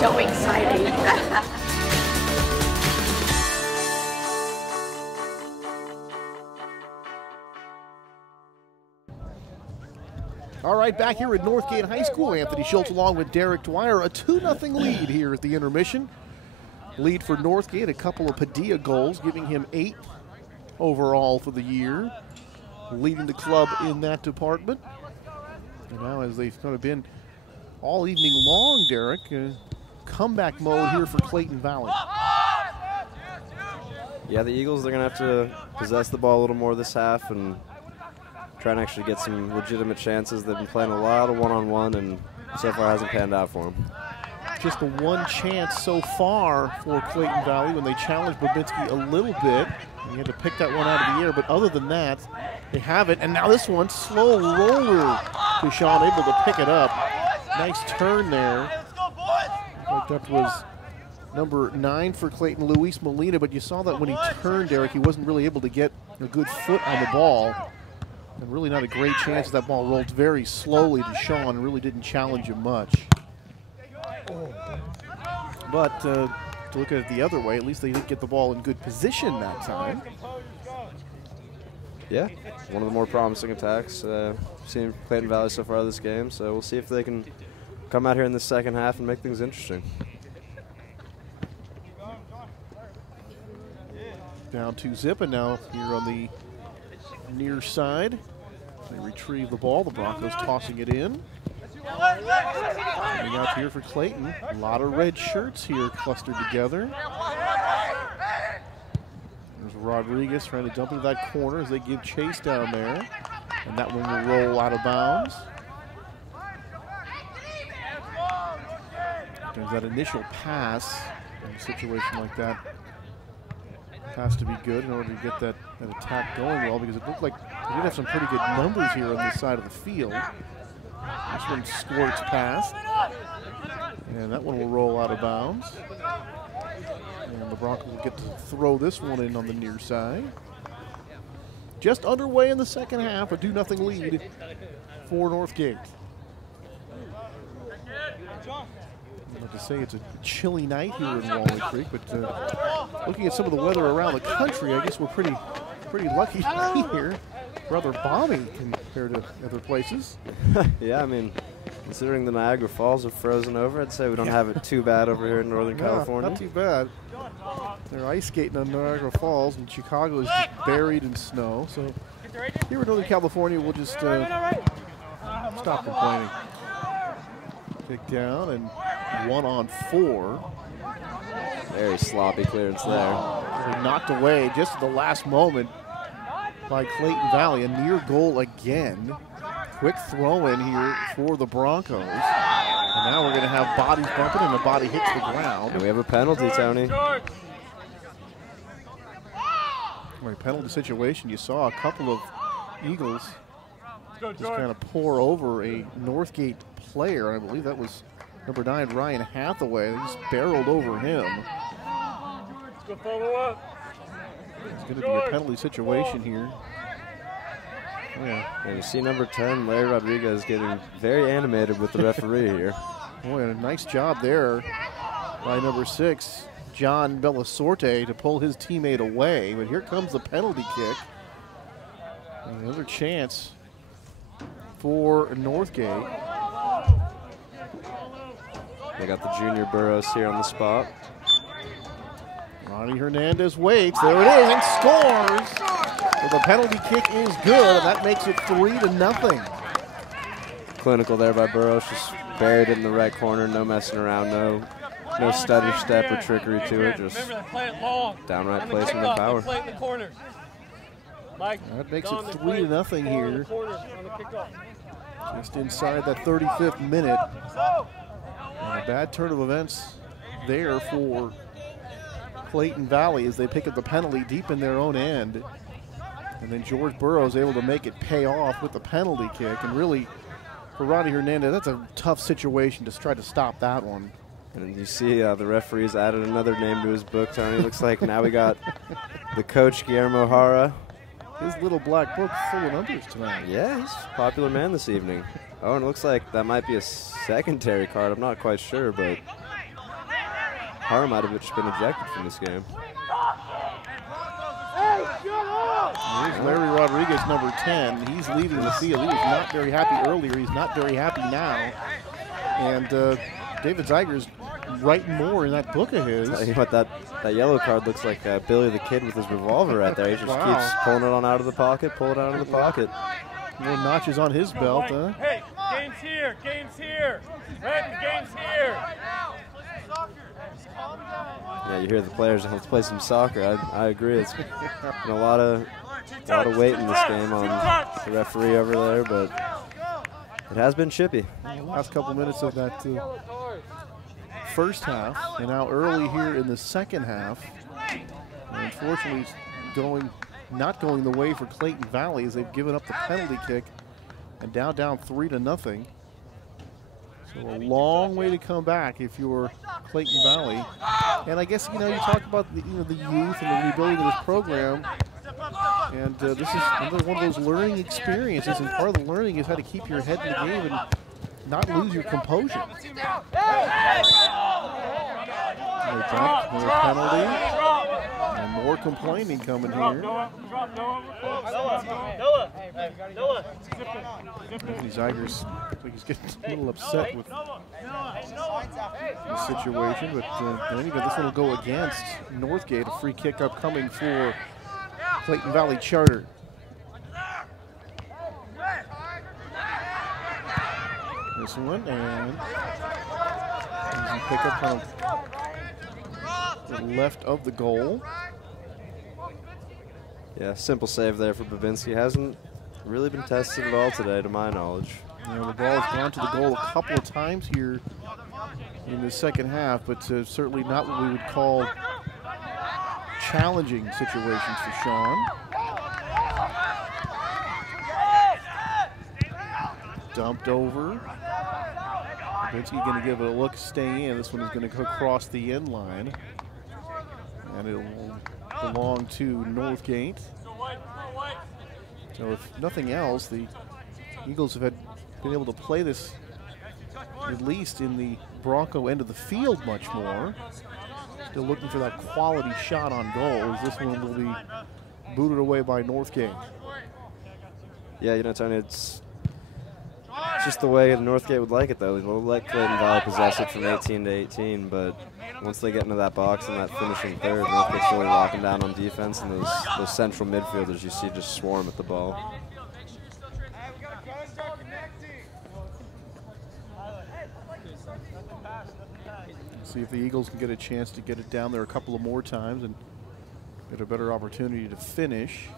So exciting. All right, back here at Northgate High School, Anthony Schultz along with Derek Dwyer. A 2-0 lead here at the intermission. Lead for Northgate, a couple of Padilla goals, giving him 8 overall for the year. Leading the club in that department. And now as they've kind of been all evening long, Derek, comeback mode here for Clayton Valley. Yeah, the Eagles, they're going to have to possess the ball a little more this half and try and actually get some legitimate chances. They've been playing a lot of one-on-one, and so far hasn't panned out for them. Just the one chance so far for Clayton Valley when they challenged Babinski a little bit. He had to pick that one out of the air, but other than that, they have it. And now this one, slow roller to Sean, able to pick it up. Nice turn there. That was number 9 for Clayton, Luis Molina, but you saw that when he turned, Derek, he wasn't really able to get a good foot on the ball. And really not a great chance. That ball rolled very slowly to Sean, really didn't challenge him much. But to look at it the other way, at least they did get the ball in good position that time. Yeah, one of the more promising attacks seen Clayton Valley so far this game, so we'll see if they can come out here in the second half and make things interesting. Down 2-0, and now here on the near side. They retrieve the ball. The Broncos tossing it in. Coming out here for Clayton. A lot of red shirts here clustered together. There's Rodriguez trying to dump into that corner as they give chase down there. And that one will roll out of bounds. There's that initial pass in a situation like that. Has to be good in order to get that attack going well, because it looked like we did have some pretty good numbers here on this side of the field. This one squirts past. And that one will roll out of bounds. And the Broncos will get to throw this one in on the near side. Just underway in the second half, a 2-0 lead for Northgate. I'd like to say it's a chilly night here in Walnut Creek, but looking at some of the weather around the country, I guess we're pretty lucky to be here. Rather balmy compared to other places. Yeah, I mean, considering the Niagara Falls are frozen over, I'd say we don't have it too bad over here in Northern California. Not too bad. They're ice skating on Niagara Falls, and Chicago is buried in snow. So here in Northern California, we'll just stop complaining. Kick down and 1-on-4. Very sloppy clearance there. Knocked away just at the last moment by Clayton Valley. A near goal again. Quick throw in here for the Broncos. And now we're going to have bodies bumping, and the body hits the ground. And we have a penalty, Tony. Right, penalty situation. You saw a couple of Eagles just kind of pour over a Northgate player. I believe that was number 9, Ryan Hathaway. They just barreled over him. It's going to be a penalty situation here. Oh, yeah. And you see number 10, Larry Rodriguez, getting very animated with the referee here. Boy, and a nice job there by number 6, John Bellasorte, to pull his teammate away. But here comes the penalty kick. And another chance for Northgate. They got the junior Burroughs here on the spot. Ronnie Hernandez waits. There it is, and scores. So the penalty kick is good, and that makes it 3-0. Clinical there by Burroughs, just buried it in the right corner. No messing around, no stutter step or trickery to it. Just downright placement of power. That makes it 3-0 here. Just inside that 35th minute. And a bad turn of events there for Clayton Valley as they pick up the penalty deep in their own end. And then George Burroughs able to make it pay off with the penalty kick. And really, for Ronnie Hernandez, that's a tough situation to try to stop that one. And you see the referee's added another name to his book, Tony. Looks like now we got the coach, Guillermo Jara. His little black book full of numbers tonight. Yeah, he's a popular man this evening. Oh, and it looks like that might be a secondary card. I'm not quite sure, but Jara might have just been ejected from this game. Here's Larry Rodriguez, number 10. He's leading the field. He was not very happy earlier. He's not very happy now. And David Zeiger's writing more in that book of his. You know what, that yellow card looks like Billy the Kid with his revolver right there. He just keeps pulling it on out of the pocket, pull it out of the pocket. More notches on his belt, huh? Hey, game's here, game's here. Red, game's here. Yeah, you hear the players, let's play some soccer. I agree. It's been a lot of weight in this game on the referee over there, but it has been chippy. Last couple minutes of that first half, and now early here in the second half. And unfortunately, not going the way for Clayton Valley as they've given up the penalty kick and down 3-0. So a long way to come back if you're Clayton Valley. And I guess, you talk about the youth and the rebuilding of this program. And this is another one of those learning experiences, and part of the learning is how to keep your head in the game and not lose your composure. Another jump, another penalty, and more complaining coming here. Anthony Zeigers, he's getting a little upset with the situation, but anyway, this one will go against Northgate. A free kick upcoming for Clayton Valley Charter. This one, and easy pickup on the left of the goal. Yeah, simple save there for Babinski. Hasn't really been tested at all today, to my knowledge. You know, the ball has gone to the goal a couple of times here in the second half, but certainly not what we would call challenging situations for Sean. Dumped over. Babinski going to give it a look, stay in. This one is going to go across the end line. And it will belong to Northgate. So if nothing else, the Eagles have been able to play this at least in the Bronco end of the field much more. Still looking for that quality shot on goal, as this one will be booted away by Northgate. Yeah, you know, Tony, it's just the way Northgate would like it, though. They'll let Clayton Valley possess it from 18 to 18, but once they get into that box and that finishing third, Northgate's really locking down on defense, and those central midfielders you see just swarm at the ball. See if the Eagles can get a chance to get it down there a couple of more times and get a better opportunity to finish.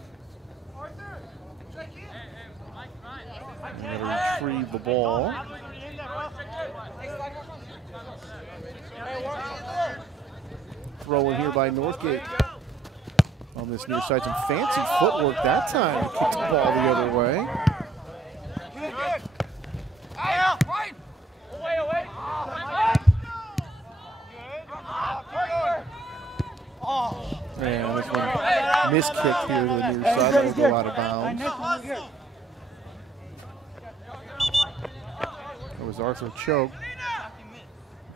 And gotta retrieve the ball. Throw in here by Northgate on this near side. Some fancy footwork that time. Kicked the ball the other way. And this one miskicked here to the near side. That will go out of bounds. It was Arthur Choke.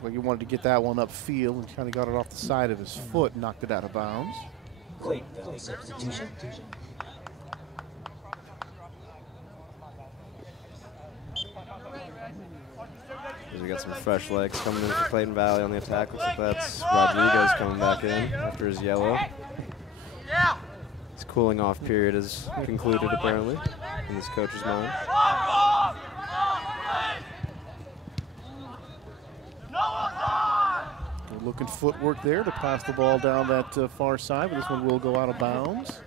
Like he wanted to get that one upfield and kind of got it off the side of his foot and knocked it out of bounds. Clayton Valley substitution. We got some fresh legs coming in for Clayton Valley on the attack. Looks like that's Rodriguez coming back in after his yellow. His cooling off period is concluded apparently in this coach's mind. Good looking footwork there to pass the ball down that far side, but this one will go out of bounds.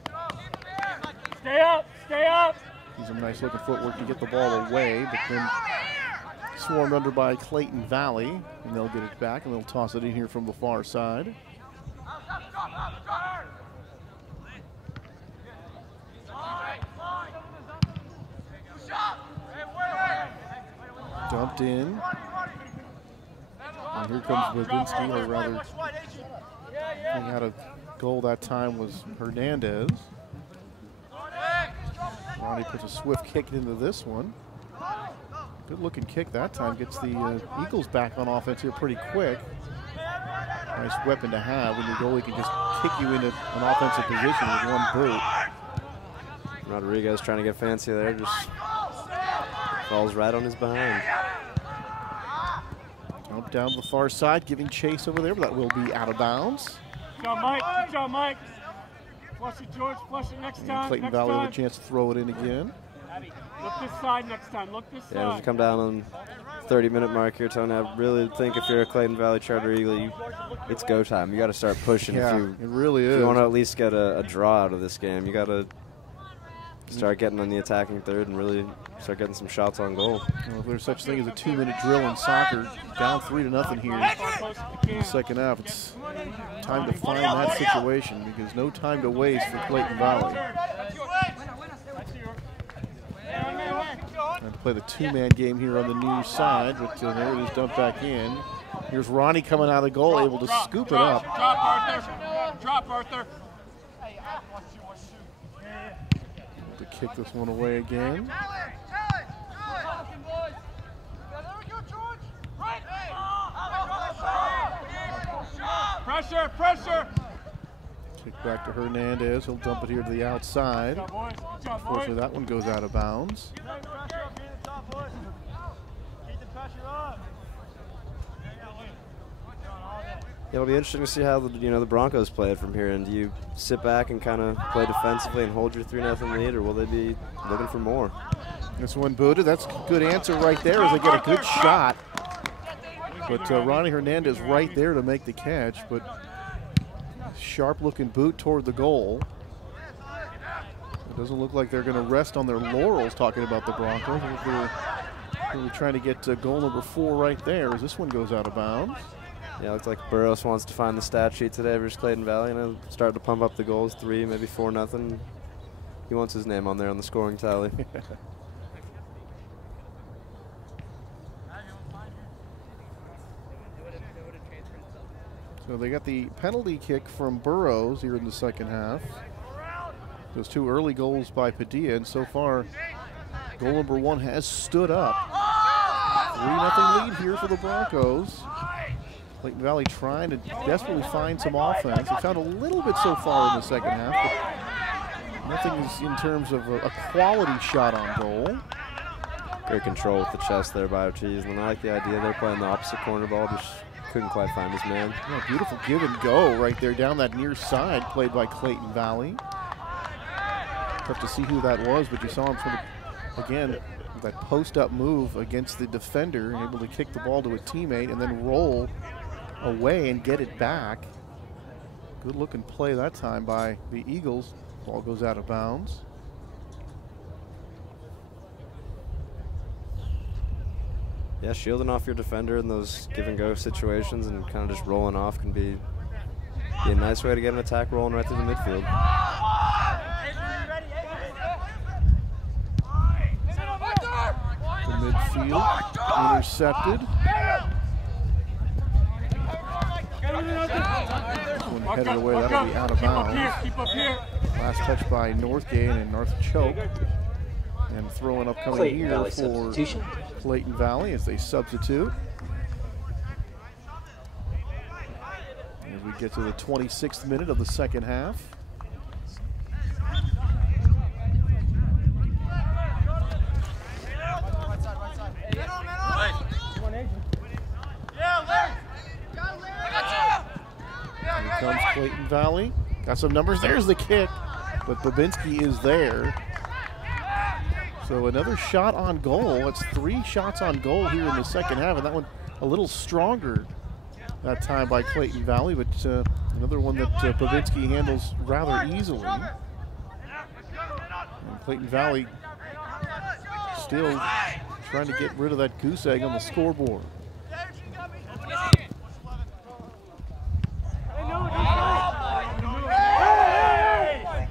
Stay up, stay up. Some nice looking footwork to get the ball away, but then swarmed under by Clayton Valley, and they'll get it back and they'll toss it in here from the far side. Dumped in. And here comes Babinski, or rather, he had a goal that time was Hernandez. Ronnie puts a swift kick into this one. Good looking kick that time. Gets the Eagles back on offense here pretty quick. Nice weapon to have when your goalie can just kick you into an offensive position with one boot. Rodriguez trying to get fancy there, just falls right on his behind. Jump down to the far side, giving chase over there, but that will be out of bounds. Good job, Mike. Good job, Mike. Flush it, George. Flush it next time. Clayton Valley with a chance to throw it in again. Look this side next time. Look this side. Yeah, as we come down on 30-minute mark here, Tony, I really think if you're a Clayton Valley Charter Eagle, it's go time. You got to start pushing. Yeah, it really is. If you want to at least get a draw out of this game, you got to start getting on the attacking third and really start getting some shots on goal. Well, if there's such thing as a 2-minute drill in soccer, down 3-0 here in the second half, it's time to find that situation because no time to waste for Clayton Valley. Trying to play the two-man game here on the near side, but there it is dumped back in. Here's Ronnie coming out of the goal, able to scoop it up. Drop, Arthur. Drop, Arthur. To kick this one away again. Pressure, pressure. Kick back to Hernandez. He'll dump it here to the outside. Unfortunately, that one goes out of bounds. It'll be interesting to see how the Broncos play it from here. And do you sit back and kind of play defensively and hold your 3-0 lead, or will they be looking for more? This one booted. That's a good answer right there as they get a good shot. But Ronnie Hernandez right there to make the catch. But sharp-looking boot toward the goal. It doesn't look like they're going to rest on their laurels talking about the Broncos. They're really trying to get goal number 4 right there as this one goes out of bounds. Yeah, looks like Burroughs wants to find the stat sheet today versus Clayton Valley, and he'll start to pump up the goals, 3, maybe 4-0. He wants his name on there on the scoring tally. So they got the penalty kick from Burroughs here in the second half. Those 2 early goals by Padilla, and so far, goal number 1 has stood up. 3-0 lead here for the Broncos. Clayton Valley trying to desperately find some offense. They found a little bit so far in the second half, but nothing is in terms of a quality shot on goal. Great control with the chest there by Ortiz, and I like the idea they're playing the opposite corner ball, just couldn't quite find his man. Yeah, beautiful give and go right there down that near side, played by Clayton Valley. Tough to see who that was, but you saw him sort of, again, that post-up move against the defender, and able to kick the ball to a teammate and then roll away and get it back. Good looking play that time by the Eagles. Ball goes out of bounds. Yeah, shielding off your defender in those give and go situations and kind of just rolling off can be a nice way to get an attack rolling right through the midfield. The midfield intercepted. One headed away, that'll be out of bounds. Last touch by Northgate, and North choked. And throwing up coming here for Clayton Valley as they substitute. As we get to the 26th minute of the second half. Here comes Clayton Valley. Got some numbers. There's the kick, but Babinski is there. So another shot on goal. It's 3 shots on goal here in the second half, and that one a little stronger that time by Clayton Valley, but another one that Babinski handles rather easily. And Clayton Valley still trying to get rid of that goose egg on the scoreboard.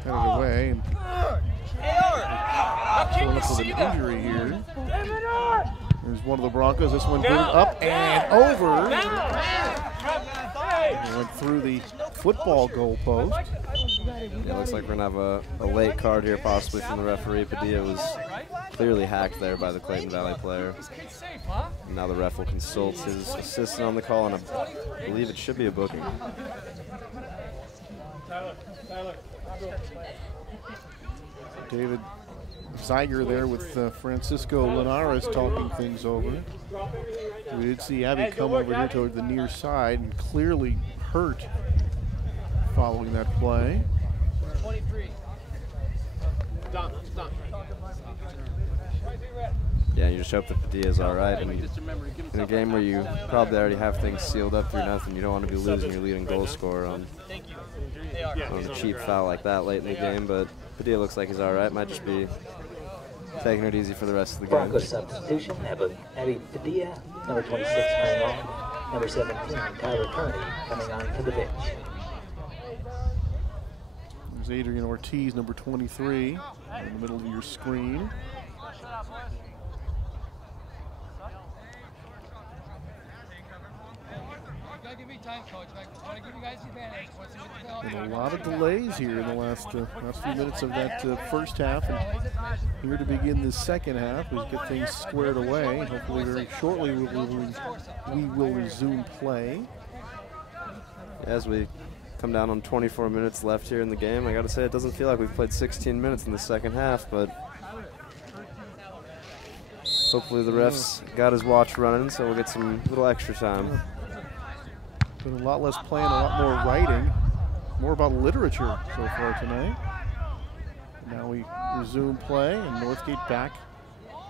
Headed away, and going up with an injury here. There's one of the Broncos. This one moved up and over. And went through the football goal post. Yeah, looks like we're going to have a late card here possibly from the referee. Padilla was clearly hacked there by the Clayton Valley player. And now the ref will consult his assistant on the call, and I believe it should be a booking. David Zeiger there with Francisco Linares talking things over. We did see Abby come over here toward the near side and clearly hurt following that play. 23. Done. Yeah, you just hope that Padilla's all right. And in a game where you probably already have things sealed up 3-0, you don't want to be losing your leading goal scorer on a cheap foul like that late in the game. But Padilla looks like he's all right. Might just be taking it easy for the rest of the game. Broncos substitution, Abby Padilla, number 26 coming on, number 17, Tyler Kearney coming on to the bench. There's Adrian Ortiz, number 23, in the middle of your screen. And a lot of delays here in the last few minutes of that first half, and here to begin the second half as we get things squared away. Hopefully very shortly we will resume play. As we come down on 24 minutes left here in the game, I got to say it doesn't feel like we've played 16 minutes in the second half, but hopefully the ref's got his watch running, so we'll get some little extra time. Been a lot less playing, a lot more writing, more about literature so far tonight. Now we resume play, and Northgate back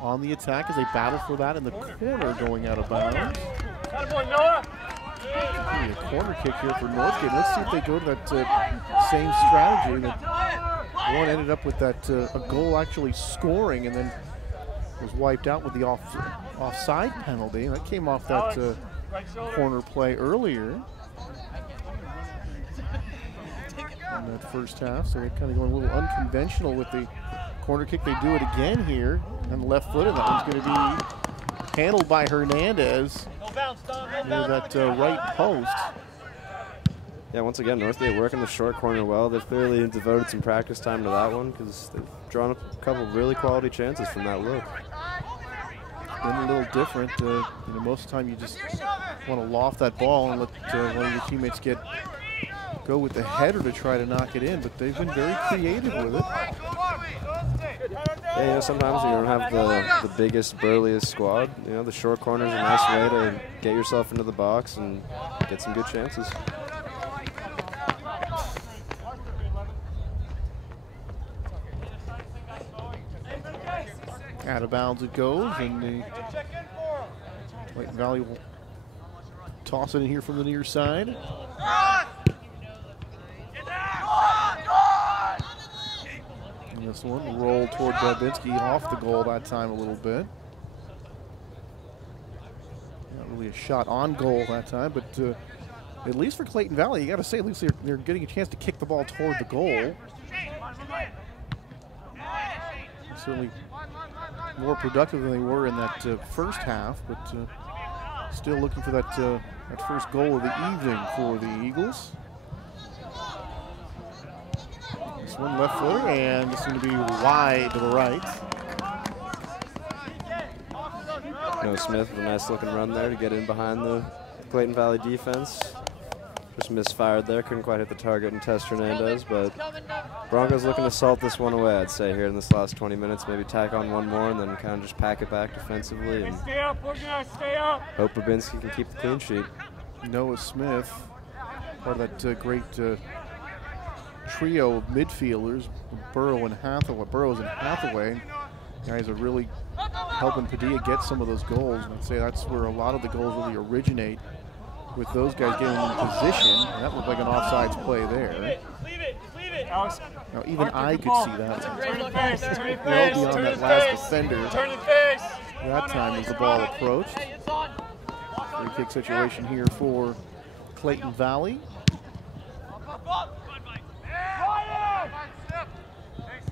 on the attack as they battle for that in the corner going out of bounds. A corner kick here for Northgate. Let's see if they go to that same strategy that one ended up with that a goal actually scoring, and then was wiped out with the offside penalty. That came off that corner play earlier in that first half. So they're kind of going a little unconventional with the corner kick. They do it again here on the left foot, and that one's going to be handled by Hernandez near that right post. Yeah, once again, Northgate working the short corner well. They've clearly devoted some practice time to that one because they've drawn up a couple really quality chances from that look. Been a little different. You know, most of the time you just want to loft that ball and let one of your teammates go with the header to try to knock it in, but they've been very creative with it. Yeah, you know, sometimes you don't have the biggest, burliest squad. You know, the short corner is a nice way to get yourself into the box and get some good chances. Out of bounds it goes, and the Clayton Valley will toss it in here from the near side. And this one rolled toward Babinski, off the goal that time a little bit. Not really a shot on goal that time, but at least for Clayton Valley, you got to say, at least they're getting a chance to kick the ball toward the goal. Certainly more productive than they were in that first half, but still looking for that first goal of the evening for the Eagles. This one left footer, and it's going to be wide to the right. No, Smith with a nice looking run there to get in behind the Clayton Valley defense. Just misfired there, couldn't quite hit the target and test Hernandez, but Broncos looking to salt this one away, I'd say, here in this last 20 minutes. Maybe tack on one more and then kind of just pack it back defensively and hope Babinski can keep the clean sheet. Noah Smith, part of that great trio of midfielders, Burrows and Hathaway. Guys are really helping Padilla get some of those goals. And I'd say that's where a lot of the goals really originate, with those guys getting in position. That looked like an offsides play there. Now even I could see that. Well beyond that last defender. That time as the ball approached. Free kick situation here for Clayton Valley.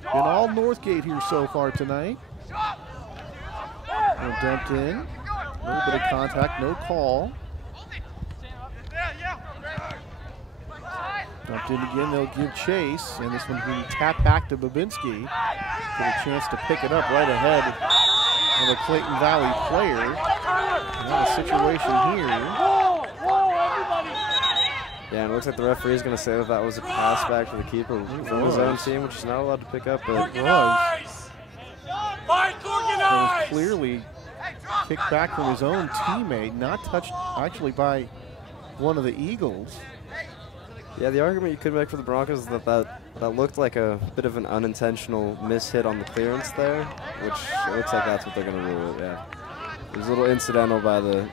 Been all Northgate here so far tonight. And dumped in. A little bit of contact, no call. Dumped in again, they'll give chase, and this one being tapped back to Babinski. Get a chance to pick it up right ahead of a Clayton Valley player. Not a situation here. Yeah, and it looks like the referee is going to say that that was a pass back to the keeper from his own team, which is not allowed to pick up, but it was. It was clearly kicked back from his own teammate, not touched actually by one of the Eagles. Yeah, the argument you could make for the Broncos is that looked like a bit of an unintentional mishit on the clearance there, which it looks like that's what they're going to rule it, yeah. It was a little incidental by the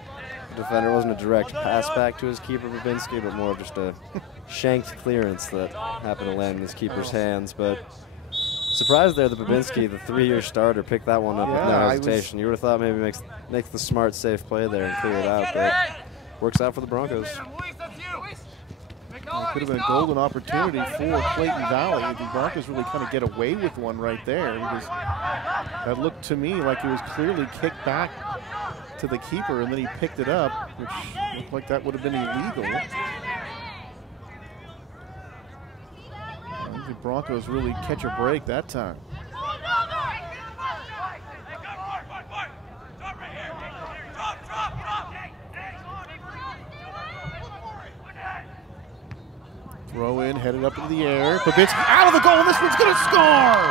defender. It wasn't a direct pass back to his keeper, Babinski, but more of just a shanked clearance that happened to land in his keeper's hands. But surprised there that Babinski, the 3-year starter, picked that one up with no hesitation. You would have thought maybe makes the smart, safe play there and clear it out, but works out for the Broncos. It could have been a golden opportunity for Clayton Valley. The Broncos really kind of get away with one right there, because that looked to me like it was clearly kicked back to the keeper, and then he picked it up, which looked like that would have been illegal. I think the Broncos really catch a break that time. Throw in, headed up into the air. Babinski out of the goal, and this one's going to score!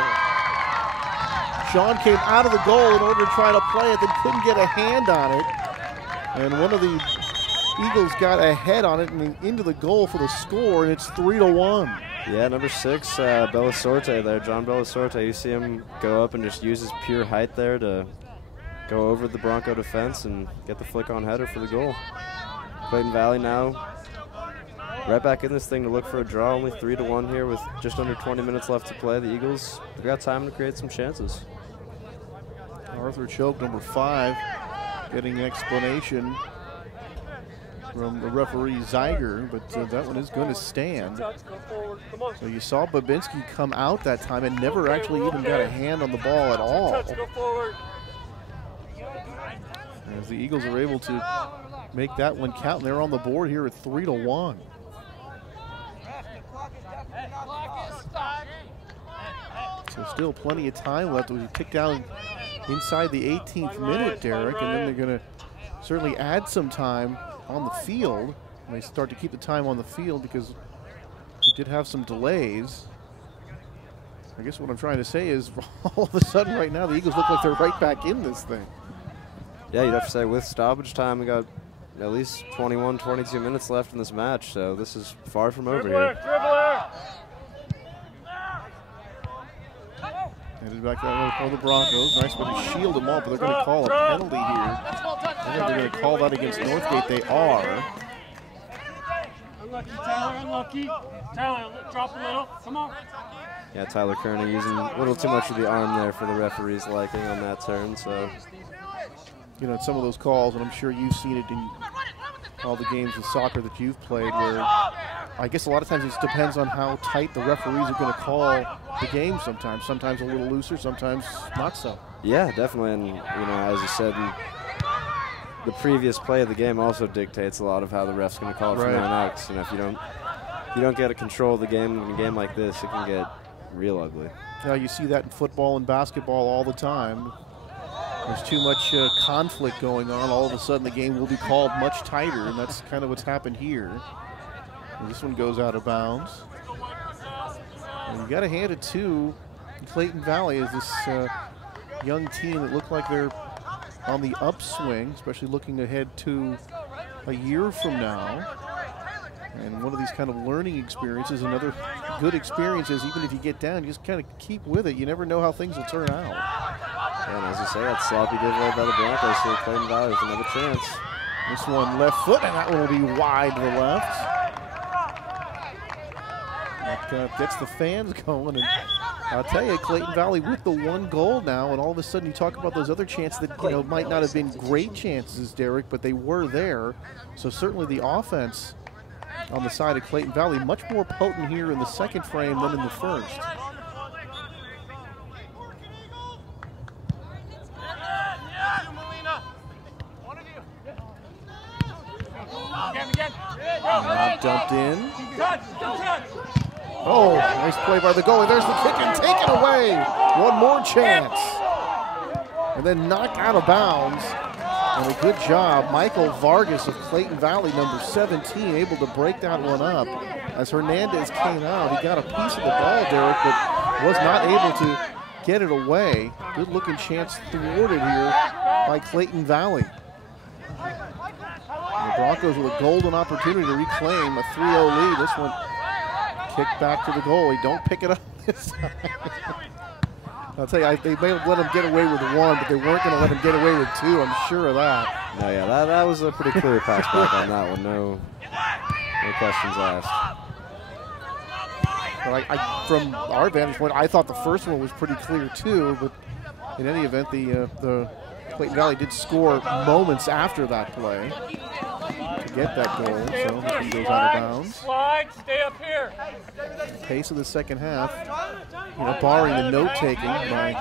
Sean came out of the goal in order to try to play it, then couldn't get a hand on it. And one of the Eagles got a head on it and into the goal for the score, and it's 3-1. Yeah, number 6, Bellasorte there, John Bellasorte. You see him go up and just use his pure height there to go over the Bronco defense and get the flick-on header for the goal. Clayton Valley now right back in this thing to look for a draw. Only 3-1 here with just under 20 minutes left to play. The Eagles, they've got time to create some chances. Arthur Choke, number 5, getting an explanation from the referee Zeiger, but that one is going to stand. So you saw Babinski come out that time and never actually even got a hand on the ball at all. As the Eagles are able to make that one count, and they're on the board here at 3-1. So still plenty of time left. We tick down inside the 18th minute, Derek, and then they're going to certainly add some time on the field. And they start to keep the time on the field because we did have some delays. I guess what I'm trying to say is all of a sudden right now the Eagles look like they're right back in this thing. Yeah, you'd have to say with stoppage time, we got at least 21, 22 minutes left in this match, so this is far from over here. Headed back that way for the Broncos. Nice way to shield them all, but they're going to call a penalty here. I think they're going to call that against Northgate. They are. Unlucky, Tyler, unlucky. Tyler, drop a little. Come on. Yeah, Tyler Kearney using a little too much of the arm there for the referee's liking on that turn, so. You know, some of those calls, and I'm sure you've seen it in all the games of soccer that you've played, where I guess a lot of times it just depends on how tight the referees are going to call the game sometimes. Sometimes a little looser, sometimes not so. Yeah, definitely, and you know, as you said, the previous play of the game also dictates a lot of how the ref's going to call it from now on out. 'Cause, you know, if you don't get a control of the game in a game like this, it can get real ugly. Yeah, you see that in football and basketball all the time. There's too much conflict going on. All of a sudden, the game will be called much tighter, and that's kind of what's happened here. And this one goes out of bounds. And you got to hand it to Clayton Valley as this young team that look like they're on the upswing, especially looking ahead to a year from now. And one of these kind of learning experiences, another good experience is even if you get down, you just kind of keep with it. You never know how things will turn out. And as you say, that sloppy giveaway by the Broncos here, Clayton Valley with another chance. This one left foot, and that one will be wide to the left. That gets the fans going, and I'll tell you, Clayton Valley with the 1 goal now, and all of a sudden you talk about those other chances that might not have been great chances, Derek, but they were there. So certainly the offense on the side of Clayton Valley much more potent here in the second frame than in the first. Not dumped in. Oh, nice play by the goalie. There's the kick and taken away. One more chance. And then knocked out of bounds. And a good job, Michael Vargas of Clayton Valley, number 17, able to break that one up. As Hernandez came out, he got a piece of the ball, Derek, but was not able to get it away. Good looking chance thwarted here by Clayton Valley. The Broncos with a golden opportunity to reclaim a 3-0 lead. This one kicked back to the goalie. Don't pick it up this time. I'll tell you, they may have let him get away with 1, but they weren't going to let him get away with 2. I'm sure of that. No, yeah, that was a pretty clear pass back on that one. No questions asked. But from our vantage point, I thought the first one was pretty clear too. But in any event, the Clayton Valley did score moments after that play to get that goal. So this one goes out of bounds. Slide, stay up here. The pace of the second half, barring the note-taking by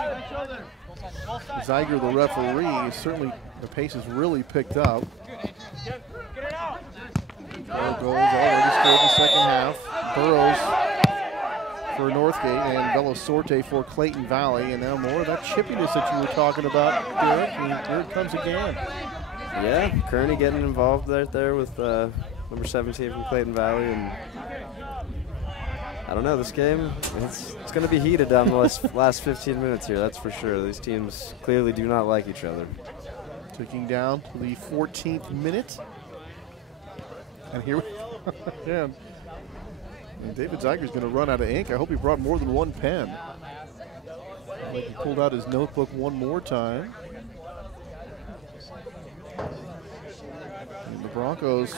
Zeiger, the referee, certainly the pace has really picked up. 4 goals already scored in the second half. Burrows for Northgate and Bello Sorte for Clayton Valley, and now more of that chippiness that you were talking about, Derek, and here it comes again. Yeah, Kearney getting involved there with number 17 from Clayton Valley, and I don't know, this game, it's going to be heated down the last 15 minutes here, that's for sure. These teams clearly do not like each other. Ticking down to the 14th minute. And here we go again. And David Zeiger's going to run out of ink. I hope he brought more than 1 pen. I think he pulled out his notebook one more time. And the Broncos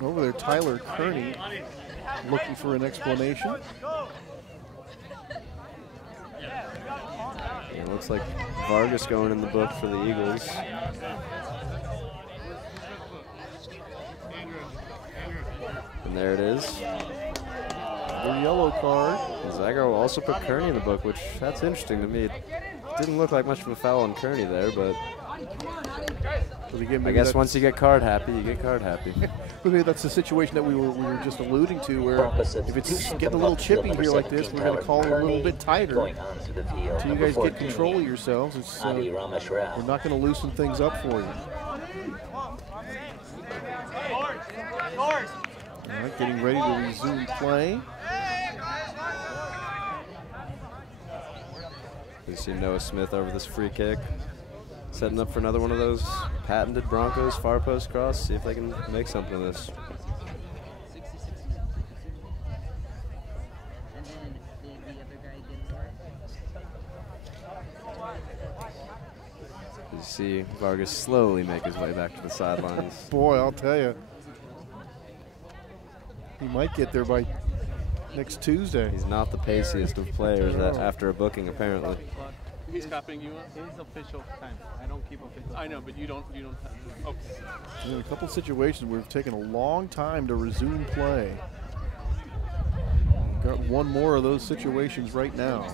Over there, Tyler Kearney looking for an explanation. It looks like Vargas going in the book for the Eagles. And there it is. The yellow card. Zago also put Kearney in the book, which that's interesting to me. It didn't look like much of a foul on Kearney there, but again, I guess once you get card happy, you get card happy. Maybe that's the situation that we were just alluding to, where if it's getting a little chippy here like this, we're going to call it a little bit tighter until you guys get control of yourselves. It's, we're not going to loosen things up for you. All right, getting ready to resume play. You see Noah Smith over this free kick, setting up for another one of those patented Broncos far post cross. See if they can make something of this. You see Vargas slowly make his way back to the sidelines. Boy, I'll tell you, he might get there by next Tuesday. He's not the paciest of players after a booking, apparently. He's copying you. It's official time. I don't keep official. I know, but you don't have to. Okay. In a couple situations, we've taken a long time to resume play. Got one more of those situations right now.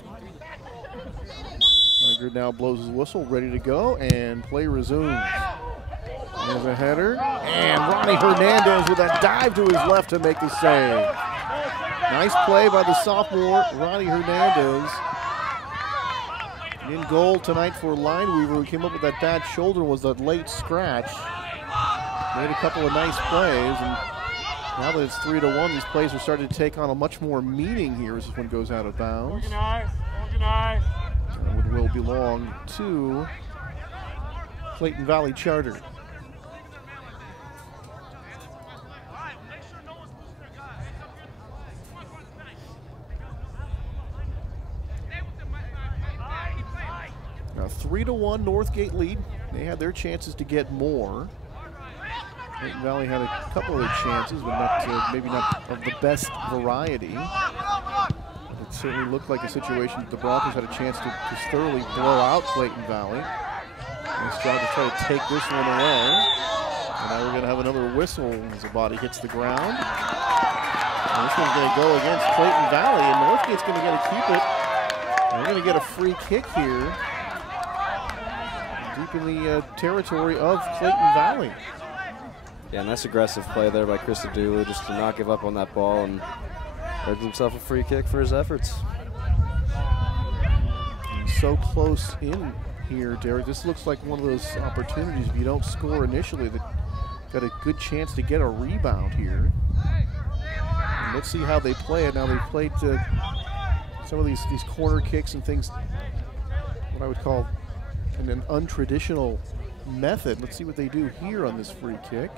Tiger now blows his whistle, ready to go, and play resumes. There's a header, and Ronnie Hernandez with a dive to his left to make the save. Nice play by the sophomore, Ronnie Hernandez. In goal tonight for Lineweaver, who came up with that bad shoulder, was that late scratch. Made a couple of nice plays, and now that it's 3-1, these plays are starting to take on a much more meaning here as this one goes out of bounds. It will belong to Clayton Valley Charter. Now 3-1 Northgate lead. They had their chances to get more. Clayton Valley had a couple of chances, but not, maybe not of the best variety. It certainly looked like a situation that the Broncos had a chance to just thoroughly blow out Clayton Valley. Nice job to try to take this one away. And now we're going to have another whistle as the body hits the ground. And this one's going to go against Clayton Valley, and Northgate's going to get to keep it. And we're going to get a free kick here, deep in the territory of Clayton Valley. Yeah, nice aggressive play there by Chris Adulu, just to not give up on that ball and earned himself a free kick for his efforts. And so close in here, Derek. This looks like one of those opportunities, if you don't score initially, that got a good chance to get a rebound here. And let's see how they play it. Now they've played some of these corner kicks and things, what I would call an untraditional method. Let's see what they do here on this free kick.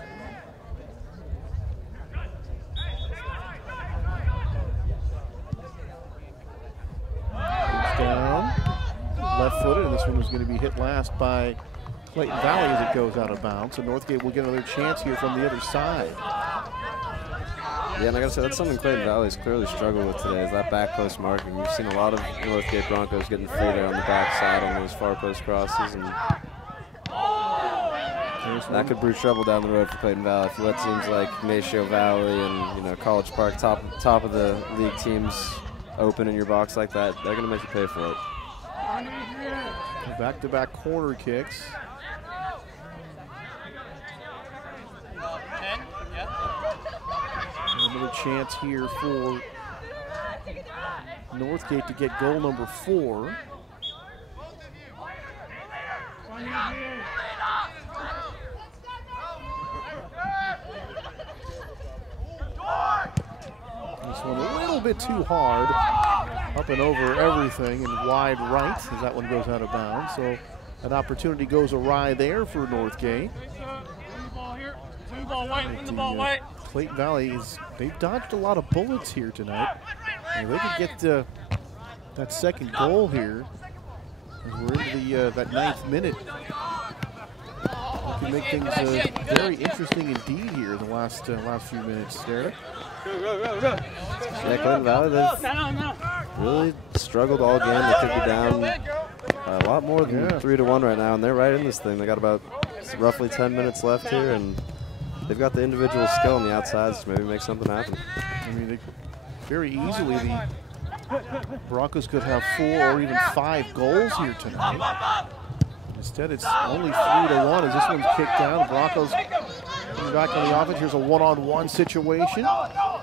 Goes down, left-footed, and this one was going to be hit last by Clayton Valley as it goes out of bounds. So Northgate will get another chance here from the other side. Yeah, and I gotta say, that's something Clayton Valley's clearly struggled with today, is that back post marking. We've seen a lot of Northgate Broncos getting free there on the backside on those far post crosses, and that could brew trouble down the road for Clayton Valley. If you let teams like Ignacio Valley and College Park, top of the league teams, open in your box like that, they're gonna make you pay for it. Back-to-back corner kicks. Another chance here for Northgate to get goal number 4. This one a little bit too hard, up and over everything and wide right as that one goes out of bounds. So an opportunity goes awry there for Northgate. Clayton Valley they've dodged a lot of bullets here tonight. And they could get that second goal here as we're into that 9th minute. They can make things very interesting indeed here in the last few minutes, Derek. Yeah, Clayton Valley, they've really struggled all game. They could be down a lot more than 3-1 right now, and they're right in this thing. They got about roughly 10 minutes left here, and they've got the individual skill on the outsides to maybe make something happen. I mean, very easily the Broncos could have 4 or even 5 goals here tonight. Instead, it's only 3-1 as this one's kicked down. The Broncos coming back on the offense. Here's a one-on-one situation. Now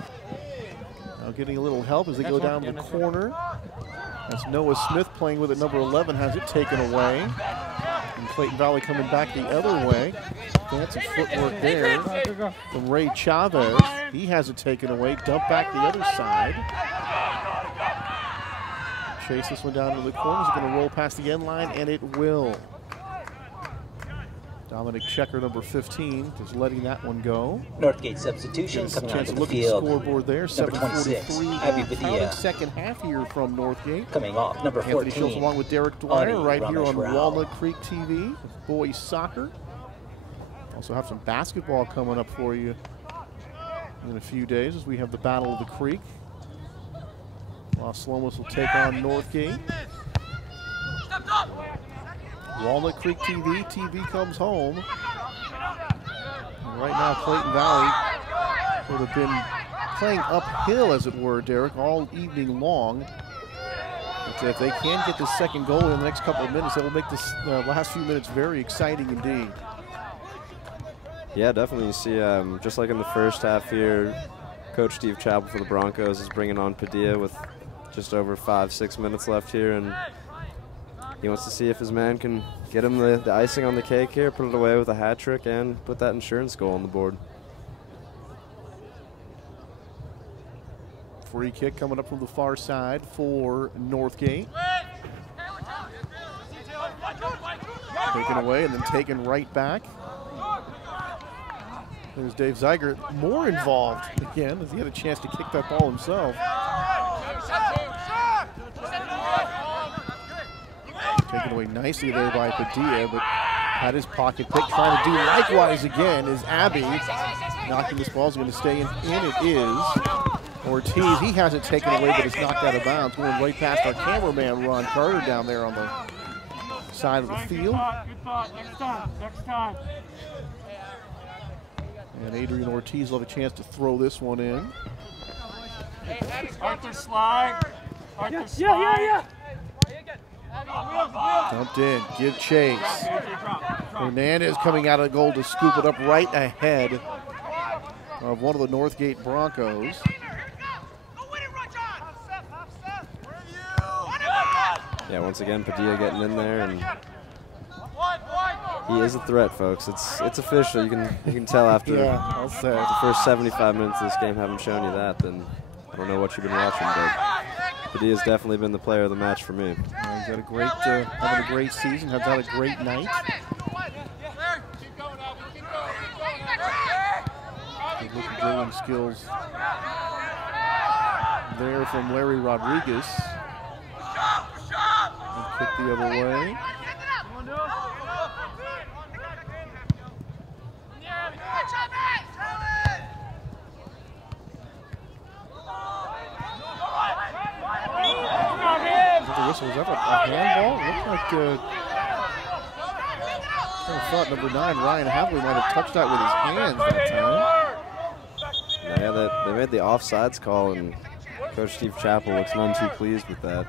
getting a little help as they go down the corner. That's Noah Smith playing with it. Number 11 has it taken away. And Clayton Valley coming back the other way. Fancy footwork there from Ray Chavez. He has it taken away. Dump back the other side. Chase this one down to the corner. Is going to roll past the end line, and it will. Dominic Checker, number 15, just letting that one go. Northgate substitution coming chance onto to look the field. at the scorebord there. Number 26, Abby Padilla. Second half here from Northgate. Coming off, number 14. Anthony Schultz along with Derek Dwyer right here on Ramesh Walnut Creek TV. Boys soccer. Also have some basketball coming up for you in a few days as we have the Battle of the Creek. Los Lomas will take on Northgate. Walnut Creek TV, TV comes home. And right now, Clayton Valley would have been playing uphill, as it were, Derek, all evening long. But if they can get the second goal in the next couple of minutes, it will make this last few minutes very exciting indeed. Yeah, definitely. You see, just like in the first half here, Coach Steve Chappell for the Broncos is bringing on Padilla with just over 5-6 minutes left here, and he wants to see if his man can get him the icing on the cake here, put it away with a hat trick, and put that insurance goal on the board. Free kick coming up from the far side for Northgate. Taken away and then taken right back. There's Dave Zeiger, more involved again as he had a chance to kick that ball himself. Taken away nicely there by Padilla, but had his pocket pick. Trying to do likewise again is Abby. Knocking this ball is going to stay in. And it is. Ortiz, he has it taken away, but it's knocked out of bounds. Going right past our cameraman, Ron Carter, down there on the side of the field. Next time. And Adrian Ortiz will have a chance to throw this one in. Arthur slide. Yeah. Dumped in, give chase. Hernandez coming out of the goal to scoop it up right ahead of one of the Northgate Broncos. Yeah, once again, Padilla getting in there, and he is a threat, folks. It's official. You can tell after I'll say. the first 75 minutes of this game haven't shown you that, then I don't know what you've been watching, but Padilla's definitely been the player of the match for me. He's had a great, having a great season, has had a great night. Good looking dribbling skills there from Larry Rodriguez. And kick the other way. Was that a handball? It looked like I thought number 9, Ryan Havley, might have touched that with his hands that time. Yeah, they made the offsides call, and Coach Steve Chappell looks none too pleased with that.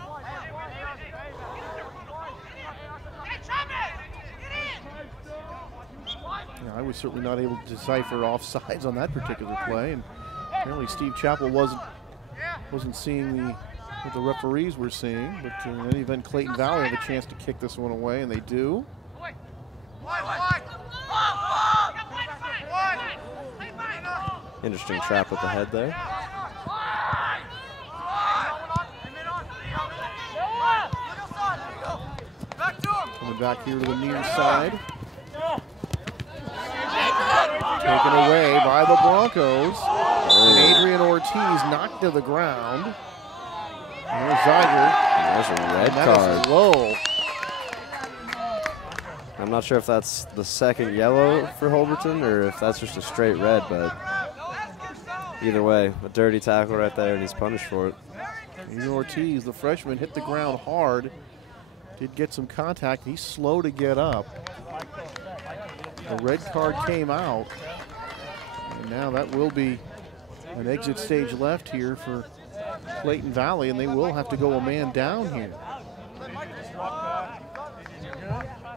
Yeah, I was certainly not able to decipher offsides on that particular play, and apparently Steve Chappell wasn't seeing what the referees were seeing, but in any event, Clayton Valley have a chance to kick this one away, and they do. Interesting trap with the head there. Coming back here to the near side. Taken away by the Broncos. And Adrian Ortiz knocked to the ground. There's Zeiger. There's a red card. card. Low. I'm not sure if that's the second yellow for Holberton or if that's just a straight red, but either way, a dirty tackle right there, and he's punished for it. Even Ortiz, the freshman, hit the ground hard. Did get some contact. He's slow to get up. The red card came out. And now that will be an exit stage left here for Clayton Valley, and they will have to go a man down here.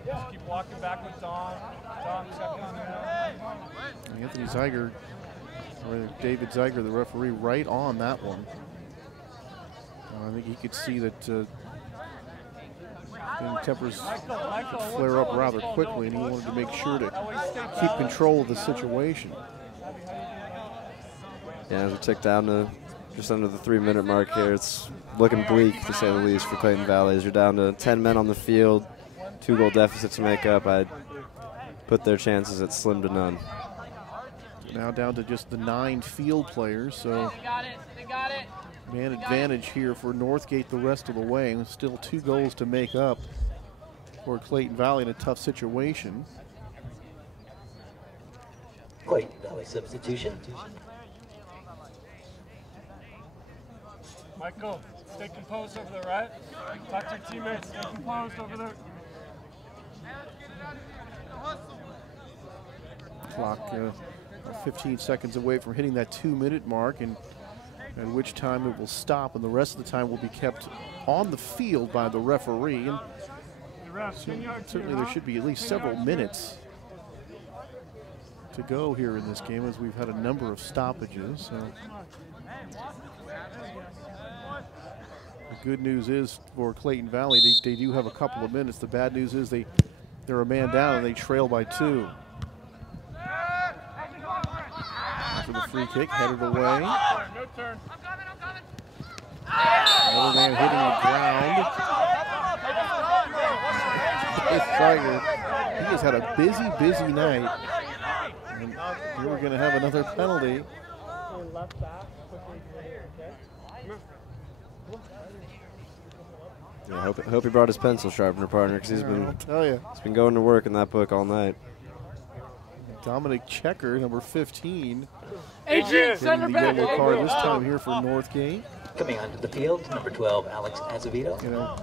Just keep walking back with Dom. Anthony Zeiger, or David Zeiger, the referee, right on that one. I think he could see that tempers could flare up rather quickly, and he wanted to make sure to keep control of the situation. Yeah, as we tick down to just under the 3-minute mark here, it's looking bleak, to say the least, for Clayton Valley. As you're down to 10 men on the field, 2-goal deficit to make up. I'd put their chances at slim to none. Now down to just the 9 field players, so man advantage here for Northgate the rest of the way, and still 2 goals to make up for Clayton Valley in a tough situation. Clayton Valley substitution. Michael, stay composed over there, right? Talk to your teammates, stay composed over there. Clock 15 seconds away from hitting that 2-minute mark, and at which time it will stop, and the rest of the time will be kept on the field by the referee. And certainly there should be at least several minutes to go here in this game, as we've had a number of stoppages. So the good news is for Clayton Valley, they do have a couple of minutes. The bad news is they're a man down and they trail by 2. For the free kick, headed away. No turn. Another man hitting the ground. He has had a busy night. And we're going to have another penalty. Yeah, I hope he brought his pencil sharpener, partner, because he's been going to work in that book all night. Dominic Checker, number 15. Adrian, getting the yellow card this time here for Northgate. Coming onto the field, number 12, Alex Azevedo. You know,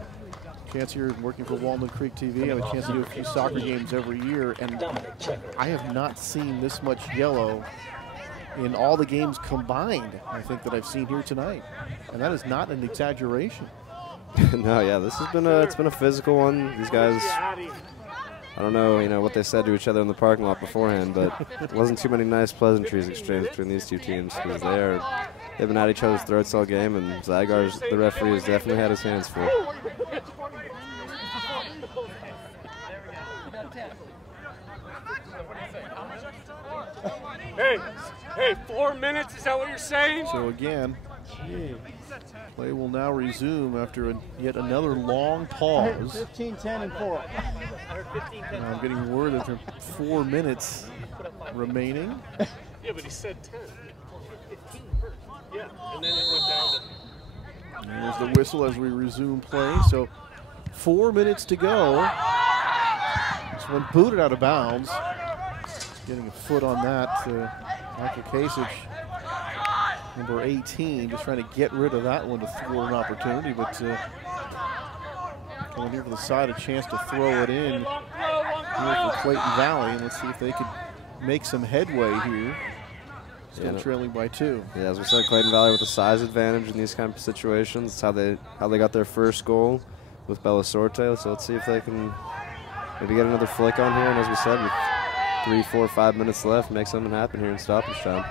chance here working for Walnut Creek TV. I have a chance to do a few soccer games every year, and I have not seen this much yellow in all the games combined, I think, that I've seen here tonight. And that is not an exaggeration. No, yeah, this has been it's been a physical one. These guys, I don't know, what they said to each other in the parking lot beforehand, but it wasn't too many nice pleasantries exchanged between these two teams, because they've been at each other's throats all game, and Zygar's, the referee, has definitely had his hands full. Hey, 4 minutes, is that what you're saying? So again, play will now resume after yet another long pause. 15, 10, and 4. I'm getting word that there are 4 minutes remaining. Yeah, but he said 10. 15 first. Yeah, and then it went down to... And there's the whistle as we resume play. So 4 minutes to go. This one booted out of bounds. Getting a foot on that. Michael Kasich, number 18, just trying to get rid of that one to thwart an opportunity, but coming here for the side, a chance to throw it in here for Clayton Valley, and let's see if they could make some headway here. Still trailing by 2. Yeah, as we said, Clayton Valley with a size advantage in these kind of situations. It's how they got their first goal with Bella Sorte. So let's see if they can maybe get another flick on here, and as we said, with 3, 4, 5 minutes left, make something happen here in stoppage time.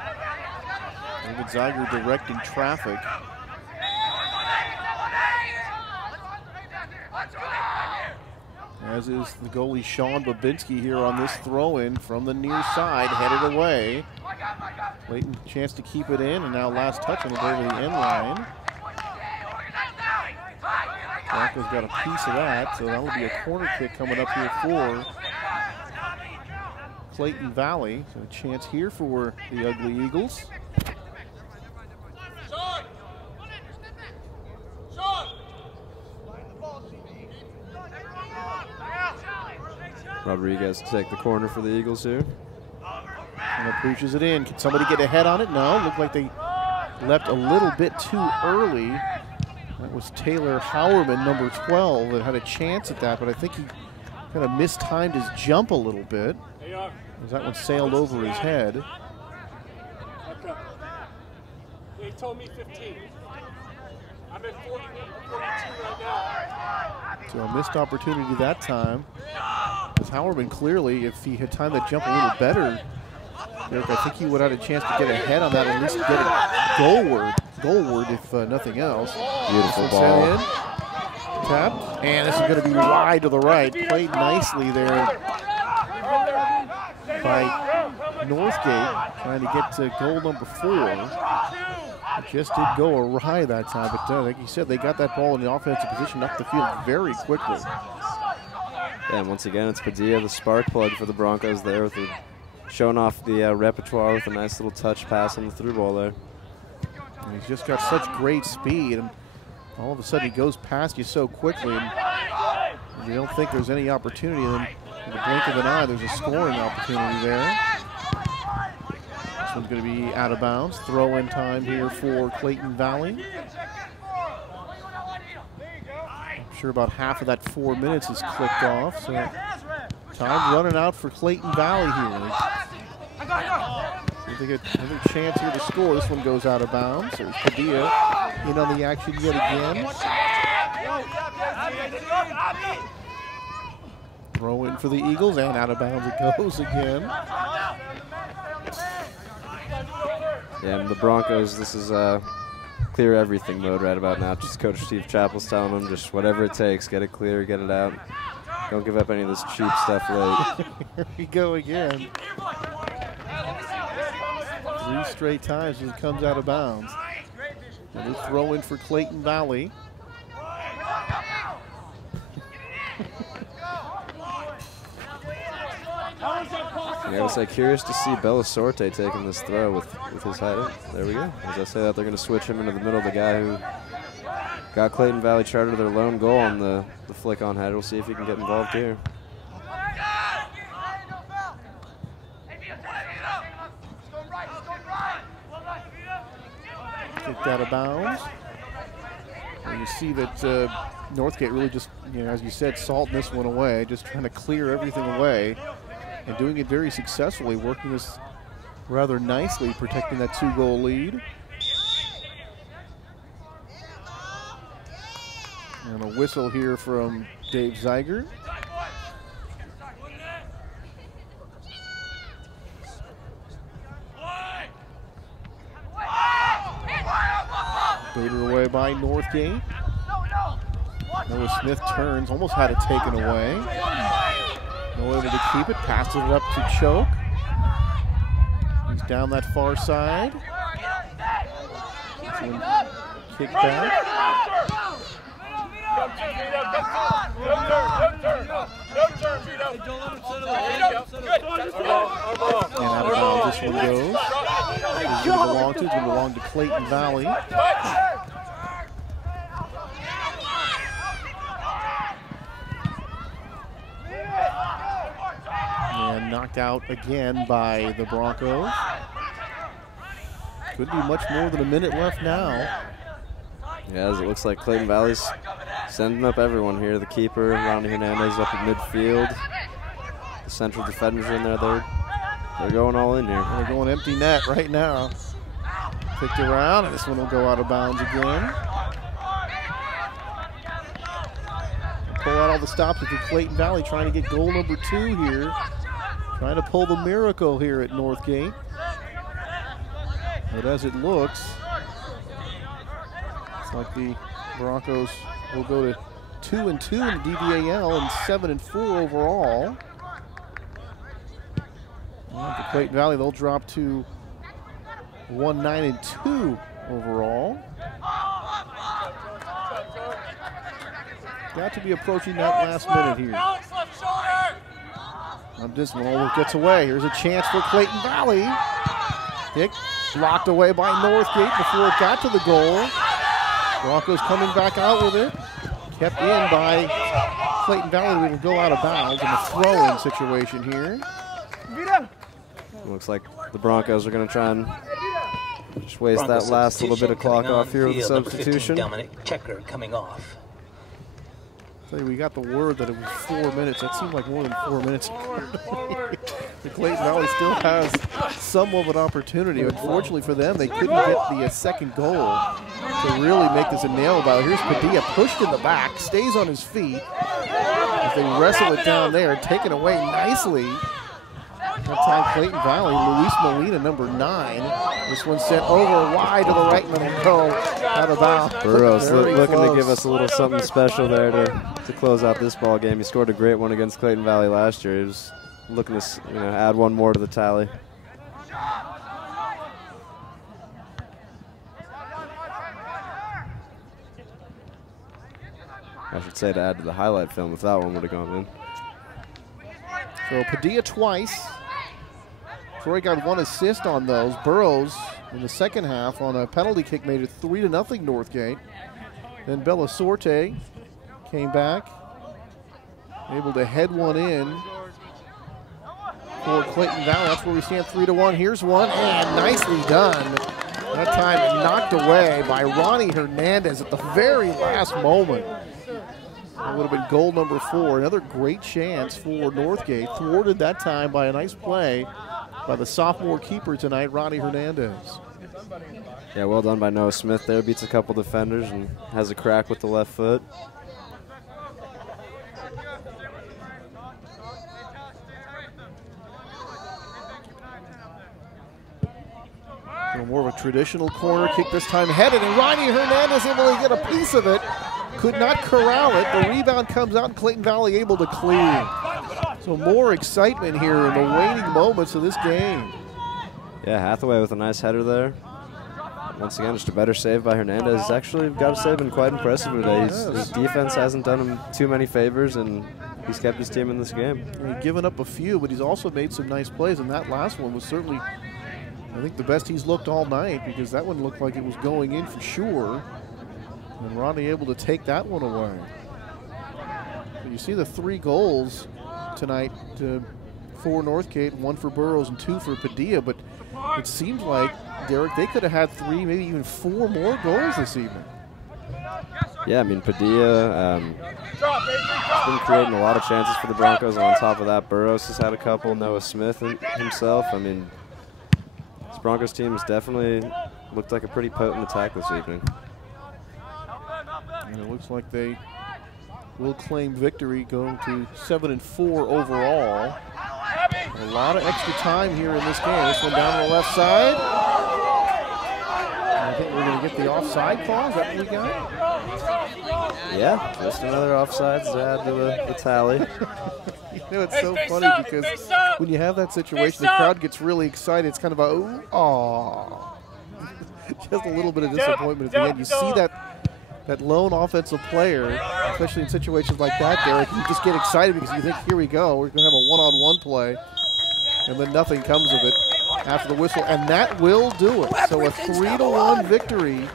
David Zeiger directing traffic. As is the goalie Sean Babinski here on this throw-in from the near side, headed away. Clayton chance to keep it in, and now last touch on it over the end line. Broncos got a piece of that, so that'll be a corner kick coming up here for Clayton Valley. So a chance here for the Ugly Eagles. Rodriguez to take the corner for the Eagles here. And it pushes it in. Can somebody get ahead on it? No. Looked like they left a little bit too early. That was Taylor Howerman, number 12, that had a chance at that, but I think he kind of mistimed his jump a little bit, as that one sailed over his head. Okay. He told me 15. I'm at 42 right now. So a missed opportunity that time. Because Howerman clearly, if he had timed that jump a little better, Eric, I think he would have had a chance to get ahead on that, at least get it goalward if nothing else. Beautiful ball. Tapped, and this is going to be wide to the right. Played nicely there by Northgate, trying to get to goal number 4. It just did go awry that time, but like you said, they got that ball in the offensive position up the field very quickly. And once again, it's Padilla, the spark plug for the Broncos there, with showing off the repertoire with a nice little touch pass on the through ball there. And he's just got such great speed, and all of a sudden he goes past you so quickly, and you don't think there's any opportunity, and then in the blink of an eye, there's a scoring opportunity there. This one's going to be out of bounds. Throw-in time here for Clayton Valley. I'm sure about half of that 4 minutes is clicked off, so time running out for Clayton Valley here. They get another chance here to score. This one goes out of bounds. There's Padilla in on the action yet again. Throw in for the Eagles, and out of bounds it goes again. Yeah, and the Broncos, this is clear everything mode right about now. Just Coach Steve Chappell's telling them just whatever it takes, get it clear, get it out. Don't give up any of this cheap stuff late. Here we go again. 3 straight times as it comes out of bounds. Another throw in for Clayton Valley. Yeah, I was curious to see Bellasorte taking this throw with his height. There we go. As I say that, they're going to switch him into the middle of the guy who got Clayton Valley chartered their lone goal on the flick on header. We'll see if he can get involved here. Kicked out of bounds. And you see that Northgate really just, as you said, salting this one away, just trying to clear everything away and doing it very successfully, working this rather nicely, protecting that 2-goal lead. And a whistle here from Dave Zeiger. Booted away by Northgate. Noah Smith turns, almost had it taken away. No able to keep it, passes it up to Choke. He's down that far side. Kick back. And out of bounds this one goes. Who's going to belong to? It's going to belong to Clayton Valley. And knocked out again by the Broncos. Could be much more than a minute left now. Yeah, as it looks like Clayton Valley's sending up everyone here. The keeper, Ronnie Hernandez, up in midfield. The central defenders are in there. They're going all in here. They're going empty net right now. Kicked around, and this one will go out of bounds again. Pull out all the stops with Clayton Valley, trying to get goal number 2 here. Trying to pull the miracle here at Northgate. But as it looks, it's like the Broncos will go to 2-2 in the DVAL and 7-4 overall. And for Clayton Valley, they'll drop to 1-9-2 overall. Got to be approaching that last minute here. This one gets away. Here's a chance for Clayton Valley. Kick blocked away by Northgate before it got to the goal. Broncos coming back out with it. Kept in by Clayton Valley will go out of bounds in a throw-in situation here. Looks like the Broncos are going to try and just waste that last little bit of clock off here with the substitution. Dominic Checker coming off. We got the word that it was 4 minutes. That seemed like more than 4 minutes. The Clayton Valley still has some of an opportunity. Unfortunately for them, they couldn't get the second goal to really make this a nail battle. Here's Padilla pushed in the back, stays on his feet as they wrestle it down there, taken away nicely. That time Clayton Valley, Luis Molina, number 9. This one sent over wide to the right middle goal, out of bounds. Burrows looking to give us a little something special there to close out this ball game. He scored a great one against Clayton Valley last year. He was looking to add one more to the tally. I should say to add to the highlight film if that one would have gone in. So Padilla twice. Troy got 1 assist on those. Burrows in the second half on a penalty kick made it 3-0 Northgate. Then Bella Sorte came back, able to head one in for Clayton Valley. That's where we stand 3-1. Here's one, and nicely done. That time knocked away by Ronnie Hernandez at the very last moment. That would have been goal number 4. Another great chance for Northgate. Thwarted that time by a nice play by the sophomore keeper tonight, Ronnie Hernandez. Yeah, well done by Noah Smith there. Beats a couple defenders and has a crack with the left foot. More of a traditional corner kick this time headed, and Ronnie Hernandez able to get a piece of it. Could not corral it. The rebound comes out and Clayton Valley able to clear. So more excitement here in the waning moments of this game. Yeah, Hathaway with a nice header there. Once again, just a better save by Hernandez. He's actually got to say been quite impressive today. His defense hasn't done him too many favors, and he's kept his team in this game. He's given up a few, but he's also made some nice plays, and that last one was certainly, I think, the best he's looked all night, because that one looked like it was going in for sure. And Ronnie able to take that one away. But you see the 3 goals tonight for Northgate, 1 for Burrows and 2 for Padilla, but it seems like, Derek, they could have had 3, maybe even 4 more goals this evening. Yeah, I mean, Padilla has been creating a lot of chances for the Broncos. On top of that, Burrows has had a couple, Noah Smith himself. I mean, this Broncos team has definitely looked like a pretty potent attack this evening. And it looks like they will claim victory, going to 7-4 overall. A lot of extra time here in this game. This one down on the left side. I think we're going to get the offside call. Is that what we got? Yeah, just another offside to add to the tally. You know, it's so funny because when you have that situation, the crowd gets really excited. It's kind of a, ooh, aw. Just a little bit of disappointment at the end. You see that lone offensive player, especially in situations like that, Derek, you just get excited because you think, here we go, we're going to have a one-on-one play, and then nothing comes of it after the whistle, and that will do it. So a 3-1 victory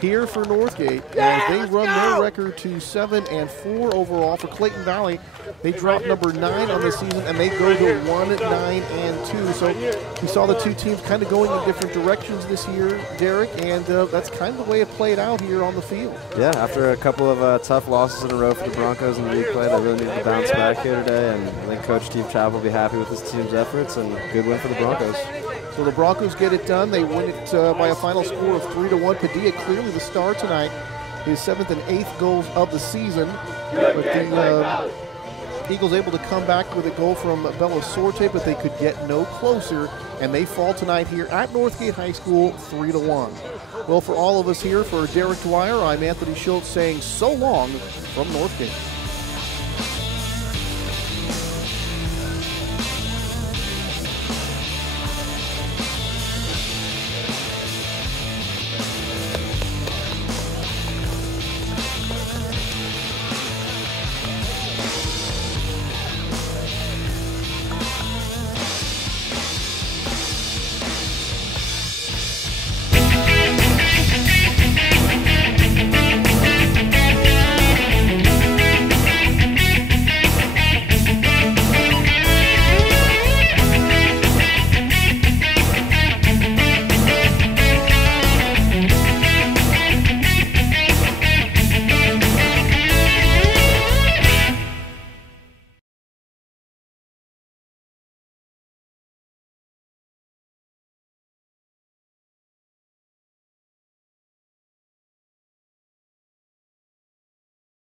here for Northgate as they run their record to 7-4 overall. For Clayton Valley, they drop number 9 on the season, and they go to 1-9-2. So we saw the 2 teams kind of going in different directions this year, Derek, and that's kind of the way it played out here on the field. Yeah, after a couple of tough losses in a row for the Broncos in the league play, they really need to bounce back here today, and I think Coach Steve Chappell will be happy with his team's efforts, and good win for the Broncos. So the Broncos get it done. They win it by a final score of 3-1. Padilla clearly the star tonight. His 7th and 8th goals of the season. But the Eagles able to come back with a goal from Bella Sorte, but they could get no closer, and they fall tonight here at Northgate High School 3-1. Well, for all of us here, for Derek Dwyer, I'm Anthony Schultz saying so long from Northgate.